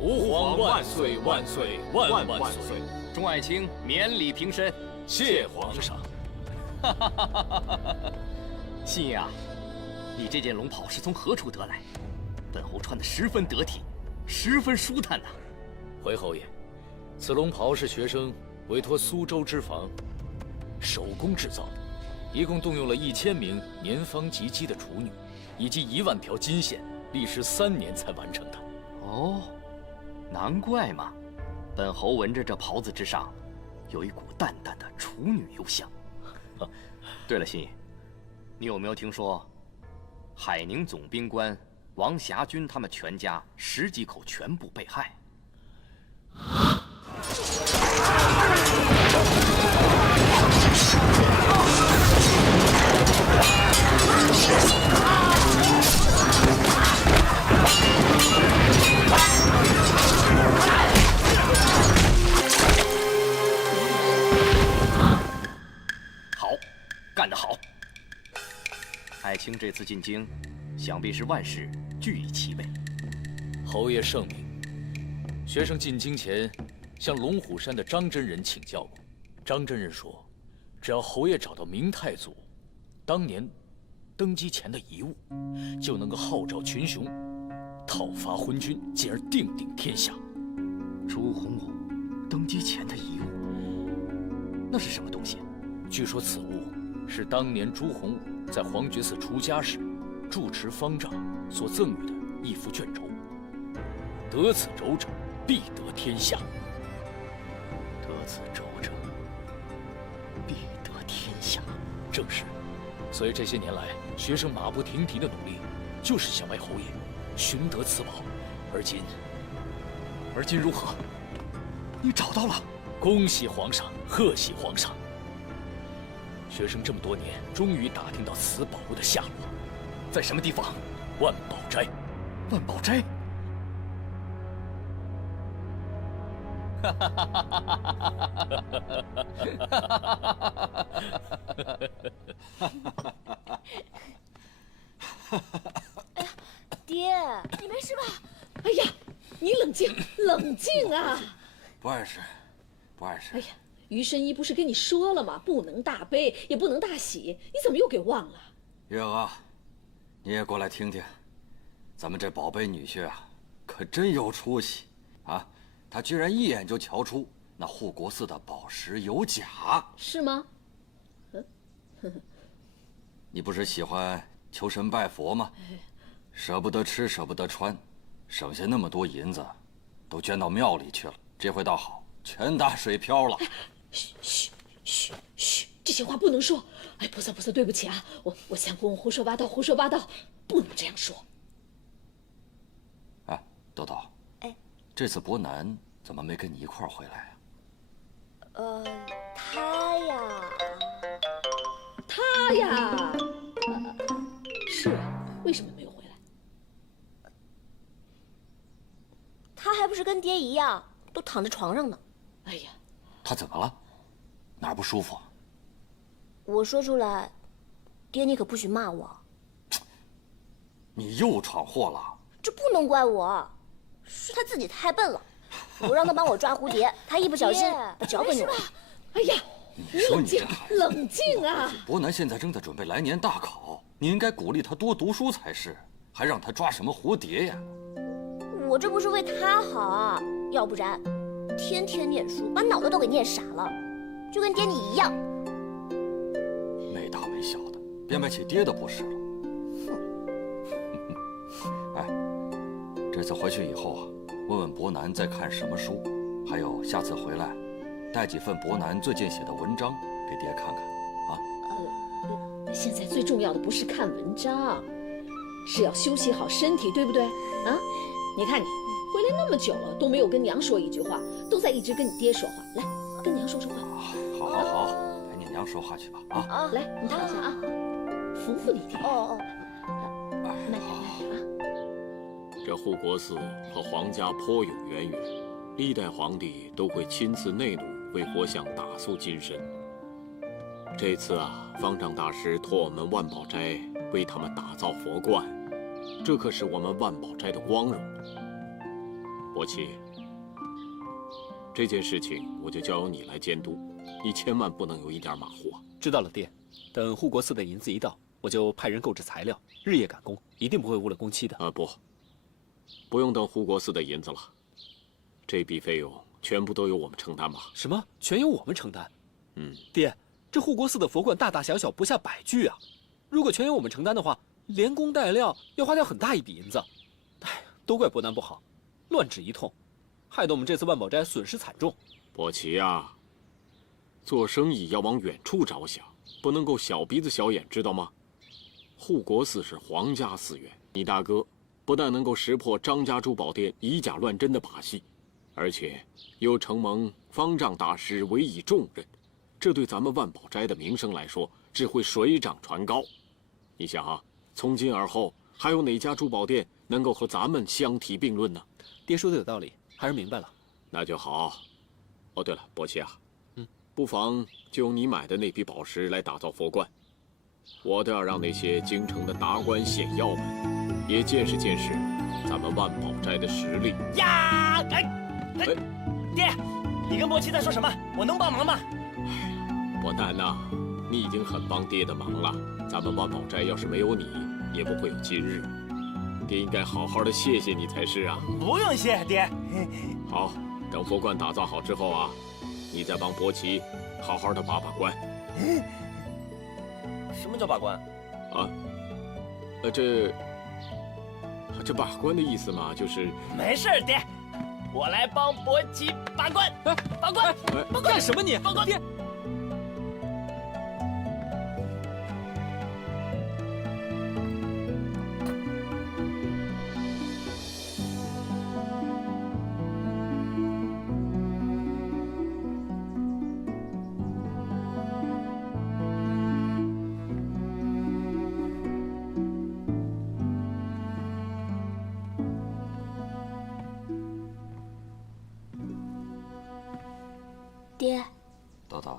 吾皇万岁万岁万万岁！众爱卿免礼平身，谢皇上。信爷啊，你这件龙袍是从何处得来？本侯穿得十分得体，十分舒坦呐。回侯爷，此龙袍是学生委托苏州织坊手工制造的，一共动用了1000名年方及笄的处女，以及1万条金线，历时3年才完成的。哦，难怪嘛！本侯闻着这袍子之上，有一股淡淡的处女幽香。对了，信爷，你有没有听说，海宁总兵官王霞军他们全家10几口全部被害？好，干得好！爱卿这次进京，想必是万事俱已齐备。侯爷圣明。学生进京前，向龙虎山的张真人请教过。张真人说，只要侯爷找到明太祖当年登基前的遗物，就能够号召群雄，讨伐昏君，进而定鼎天下。朱洪武登基前的遗物，那是什么东西？据说此物是当年朱洪武在皇觉寺出家时住持方丈所赠予的一幅卷轴。得此轴者，必得天下。得此轴者，必得天下。正是。所以这些年来，学生马不停蹄的努力，就是想为侯爷寻得此宝。而今如何？你找到了？恭喜皇上，贺喜皇上！学生这么多年，终于打听到此宝物的下落，在什么地方？万宝斋。万宝斋。哎呀，爹，你没事吧？哎呀，你冷静，冷静啊！不碍事，不碍事。哎呀，于神医不是跟你说了吗？不能大悲，也不能大喜，你怎么又给忘了？月娥，你也过来听听，咱们这宝贝女婿啊，可真有出息啊！他居然一眼就瞧出那护国寺的宝石有假，是吗？你不是喜欢求神拜佛吗？舍不得吃，舍不得穿，省下那么多银子，都捐到庙里去了。这回倒好，全打水漂了。嘘嘘嘘嘘，这些话不能说。哎，菩萨菩萨，对不起啊，我相公胡说八道，胡说八道，不能这样说。哎，豆豆，哎，这次伯南怎么没跟你一块儿回来啊？他呀，是啊，为什么没有回来？他还不是跟爹一样，都躺在床上呢。哎呀，他怎么了？哪儿不舒服？我说出来，爹你可不许骂我。你又闯祸了。这不能怪我，是他自己太笨了。我让他帮我抓蝴蝶，他一不小心把脚给扭了。哎呀，你说你这孩子，冷静啊！伯南现在正在准备来年大考，你应该鼓励他多读书才是，还让他抓什么蝴蝶呀？我这不是为他好啊，要不然天天念书，把脑袋都给念傻了，就跟爹你一样。没大没小的，别买起爹的不是了。哎，这次回去以后啊，问问伯南在看什么书，还有下次回来，带几份伯南最近写的文章给爹看看啊。现在最重要的不是看文章，是要休息好身体，对不对？啊，你看你回来那么久了，都没有跟娘说一句话，都在一直跟你爹说话。来，跟娘说说话。好好好，陪你娘说话去吧啊。来，你躺下啊，扶扶你爹。慢点慢点啊。这护国寺和皇家颇有渊源，历代皇帝都会亲自内弩为佛像打塑金身。这次啊，方丈大师托我们万宝斋为他们打造佛观，这可是我们万宝斋的光荣。伯奇，这件事情我就交由你来监督，你千万不能有一点马虎啊！知道了，爹。等护国寺的银子一到，我就派人购置材料，日夜赶工，一定不会误了工期的。不用等护国寺的银子了，这笔费用全部都由我们承担吧？什么？全由我们承担？嗯，爹，这护国寺的佛观大大小小不下100具啊，如果全由我们承担的话，连工带料要花掉很大一笔银子。哎，都怪伯南不好，乱指一通，害得我们这次万宝斋损失惨重。伯奇啊，做生意要往远处着想，不能够小鼻子小眼，知道吗？护国寺是皇家寺院，你大哥不但能够识破张家珠宝店以假乱真的把戏，而且又承蒙方丈大师委以重任，这对咱们万宝斋的名声来说，只会水涨船高。你想啊，从今而后，还有哪家珠宝店能够和咱们相提并论呢？爹说的有道理，孩儿明白了。那就好。哦，对了，伯奇啊，不妨就用你买的那批宝石来打造佛观，我都要让那些京城的达官显要们也见识见识咱们万宝斋的实力呀！爹，你跟伯奇在说什么？我能帮忙吗？伯南呐，你已经很帮爹的忙了。咱们万宝斋要是没有你，也不会有今日。爹应该好好的谢谢你才是啊！不用谢，爹。好，等佛观打造好之后啊，你再帮伯奇好好的把把关。什么叫把关？啊，这把关的意思嘛，就是没事，爹，我来帮伯奇把关。把关，把关！干什么你？把关！爹。爹，豆豆，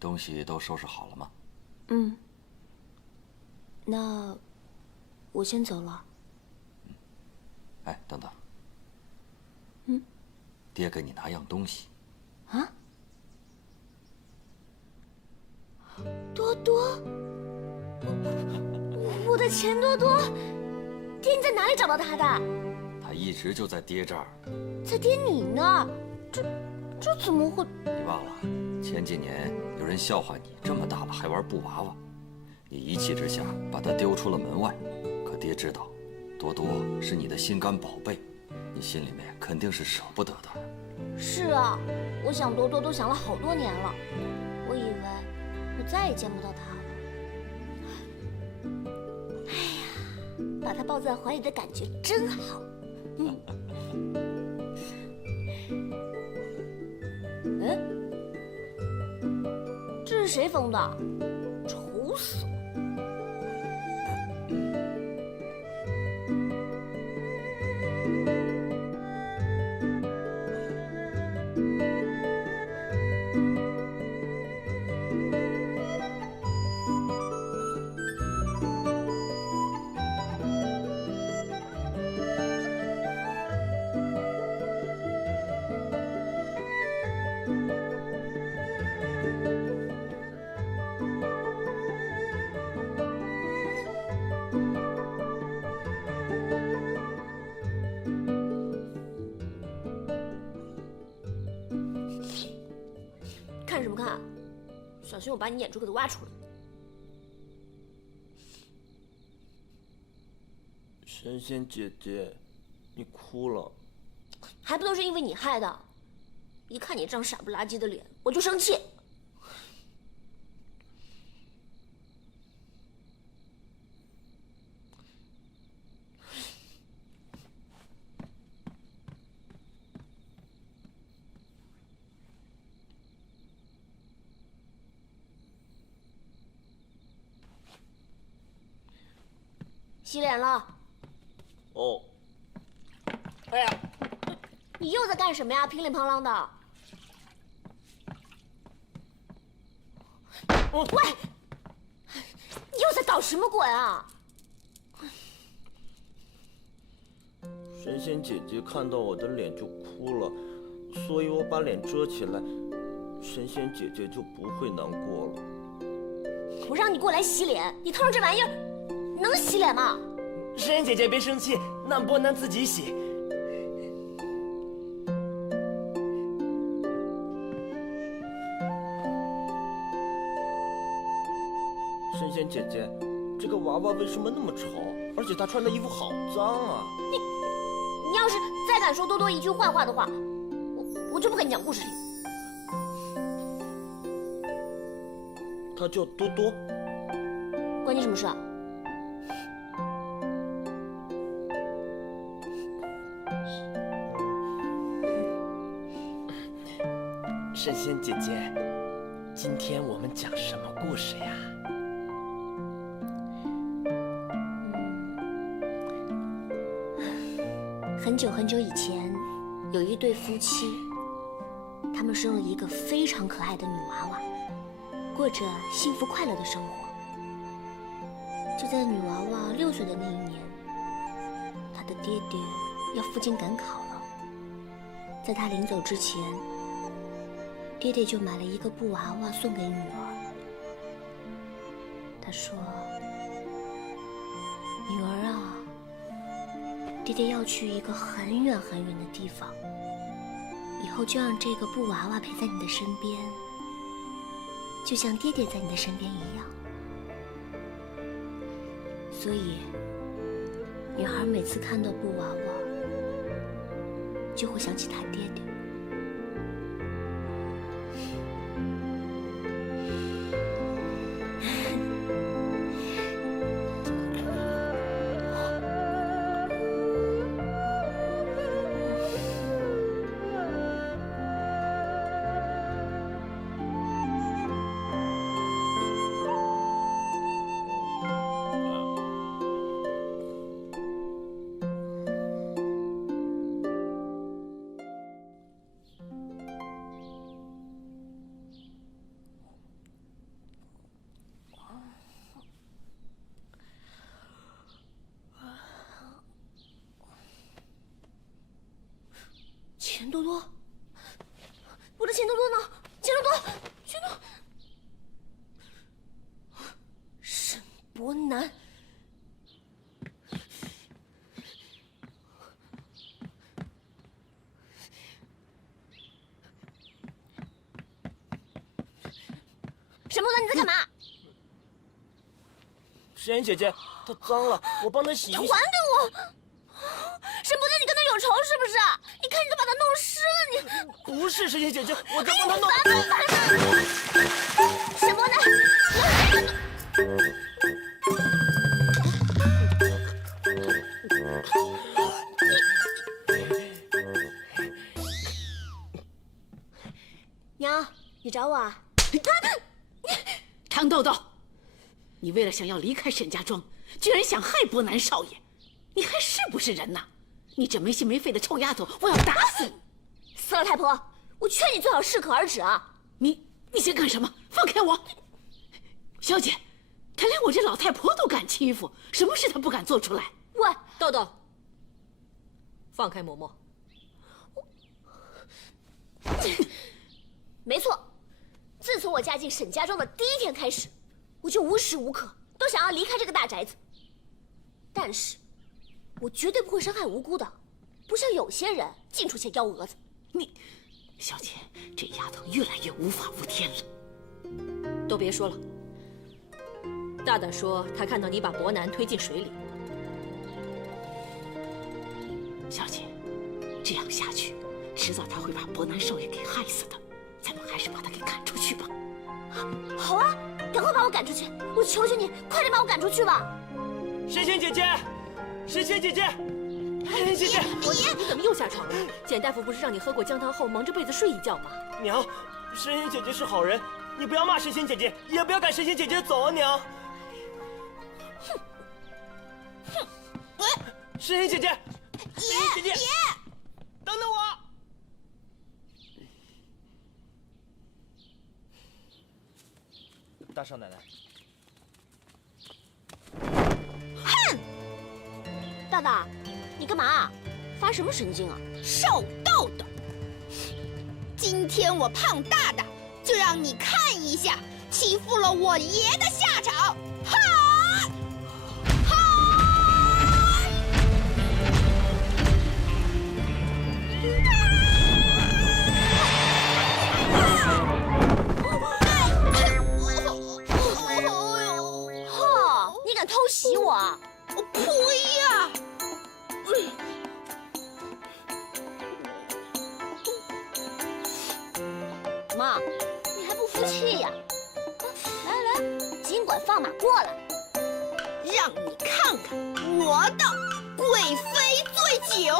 东西都收拾好了吗？嗯。那我先走了。哎，等等。嗯。爹给你拿样东西。啊？多多，我的钱多多，爹你在哪里找到他的？他一直就在爹这儿。在爹你那儿？这怎么会？你忘了前几年有人笑话你这么大了还玩布娃娃，你一气之下把它丢出了门外。可爹知道，多多是你的心肝宝贝，你心里面肯定是舍不得的。是啊，我想多多都想了好多年了，我以为我再也见不到他了。哎呀，把他抱在怀里的感觉真好。这是谁缝的？丑死了！看什么看？小心我把你眼珠给它挖出来！神仙姐姐，你哭了，还不都是因为你害的？一看你这张傻不拉几的脸，我就生气。洗脸了。哦。哎呀，你又在干什么呀？乒里乓啷的。喂，你又在搞什么鬼啊？神仙姐姐看到我的脸就哭了，所以我把脸遮起来，神仙姐姐就不会难过了。我让你过来洗脸，你偷着这玩意儿，能洗脸吗？神仙姐姐别生气，让波南自己洗。神仙姐姐，这个娃娃为什么那么吵？而且她穿的衣服好脏啊！你要是再敢说多多一句坏话的话，我就不给你讲故事听。她叫多多，关你什么事啊？神仙姐姐，今天我们讲什么故事呀？很久很久以前，有一对夫妻，他们生了一个非常可爱的女娃娃，过着幸福快乐的生活。就在女娃娃6岁的那一年，她的爹爹要赴京赶考了，在她临走之前，爹爹就买了一个布娃娃送给女儿。他说：“女儿啊，爹爹要去一个很远很远的地方，以后就让这个布娃娃陪在你的身边，就像爹爹在你的身边一样。所以，女孩每次看到布娃娃，就会想起她爹爹。”钱多多，我的钱多多呢？钱多多，钱多。沈伯南，沈伯南，你在干嘛？神仙姐姐，她脏了，我帮她洗一洗。还给我！沈伯南，你跟他有仇是不是？你看你都把他弄湿了，你不是神仙姐姐，我在帮她弄。烦死了！沈伯南，娘，你找我啊？唐豆豆，你为了想要离开沈家庄，居然想害伯南少爷，你还是不是人呐？你这没心没肺的臭丫头，我要打死你！四老太婆，我劝你最好适可而止啊！你想干什么？放开我！小姐，她连我这老太婆都敢欺负，什么事她不敢做出来？喂，豆豆，放开嬷嬷。没错，自从我嫁进沈家庄的第一天开始，我就无时无刻都想要离开这个大宅子。但是，我绝对不会伤害无辜的，不像有些人净出些幺蛾子。小姐，这丫头越来越无法无天了。都别说了。大大说他看到你把伯南推进水里。小姐，这样下去，迟早他会把伯南少爷给害死的。咱们还是把他给赶出去吧。好啊，赶快把我赶出去！我求求你，快点把我赶出去吧！神仙姐姐，神仙姐姐，神仙姐姐，你怎么又下床了？简大夫不是让你喝过姜汤后蒙着被子睡一觉吗？娘，神仙姐姐是好人，你不要骂神仙姐姐，也不要赶神仙姐姐走啊，娘。神仙姐姐，神仙姐姐，等等我。大少奶奶。哼！大大，你干嘛？发什么神经啊？瘦豆豆，今天我胖大大就让你看一下欺负了我爷的下场！哈！你敢偷袭我？呸呀！妈，你还不服气呀？来来，尽管放马过来，让你看看我的贵妃醉酒，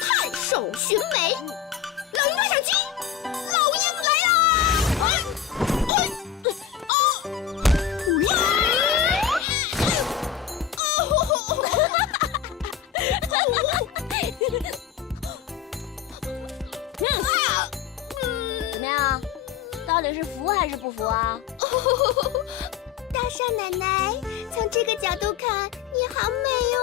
探手寻梅，冷若小鸡，老鹰来啦！怎么样？到底是服还是不服啊？大少奶奶，从这个角度看，你好美哦。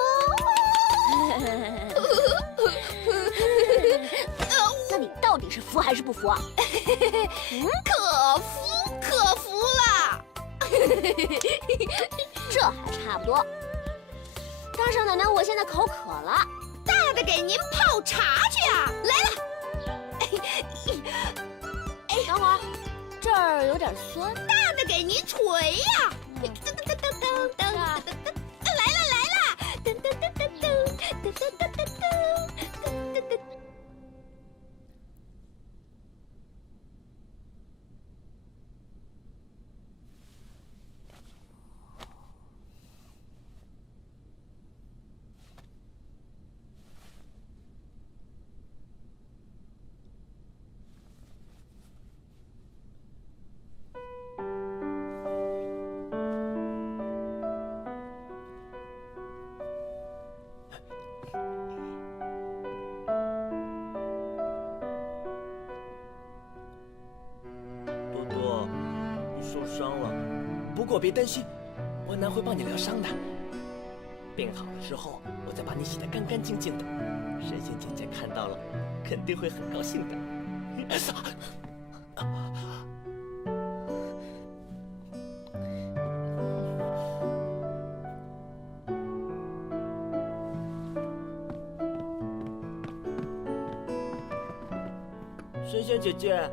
那你到底是服还是不服啊？可服啦！这还差不多。大少奶奶，我现在口渴了，大大给您泡茶去啊！来了。等会儿，这儿有点酸。大大给您捶呀！噔噔噔噔噔噔，来了！噔噔噔噔噔，噔噔噔噔噔。不过别担心，伯南会帮你疗伤的。病好了之后，我再把你洗得干干净净的。神仙姐姐看到了，肯定会很高兴的。神仙姐姐，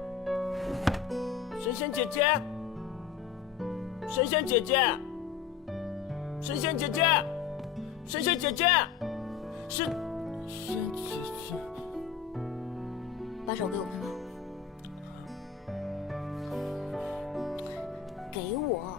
神仙姐姐。神仙姐姐，神仙姐姐，神仙姐姐，神姐姐，把手给我看看，给我。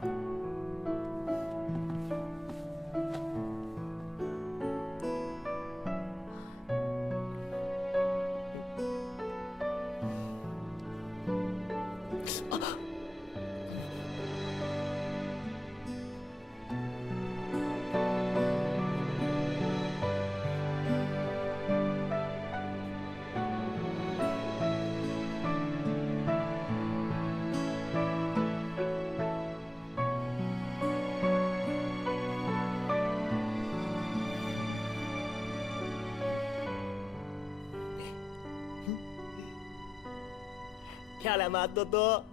漂亮吗，多多？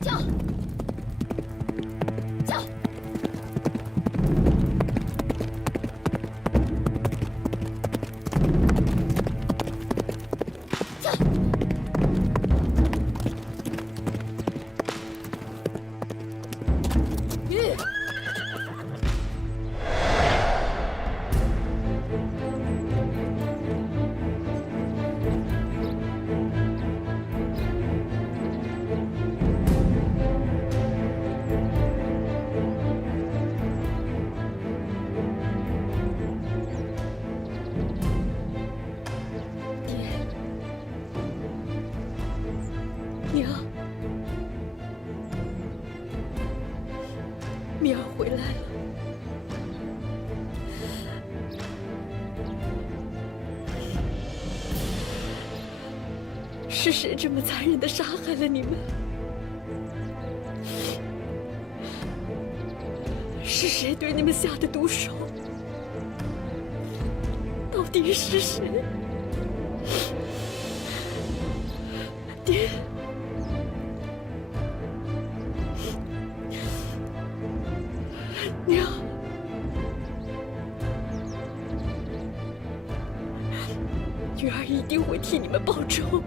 叫！叫！回来了。是谁这么残忍地杀害了你们？是谁对你们下的毒手？到底是谁？爹，娘，女儿一定会替你们报仇。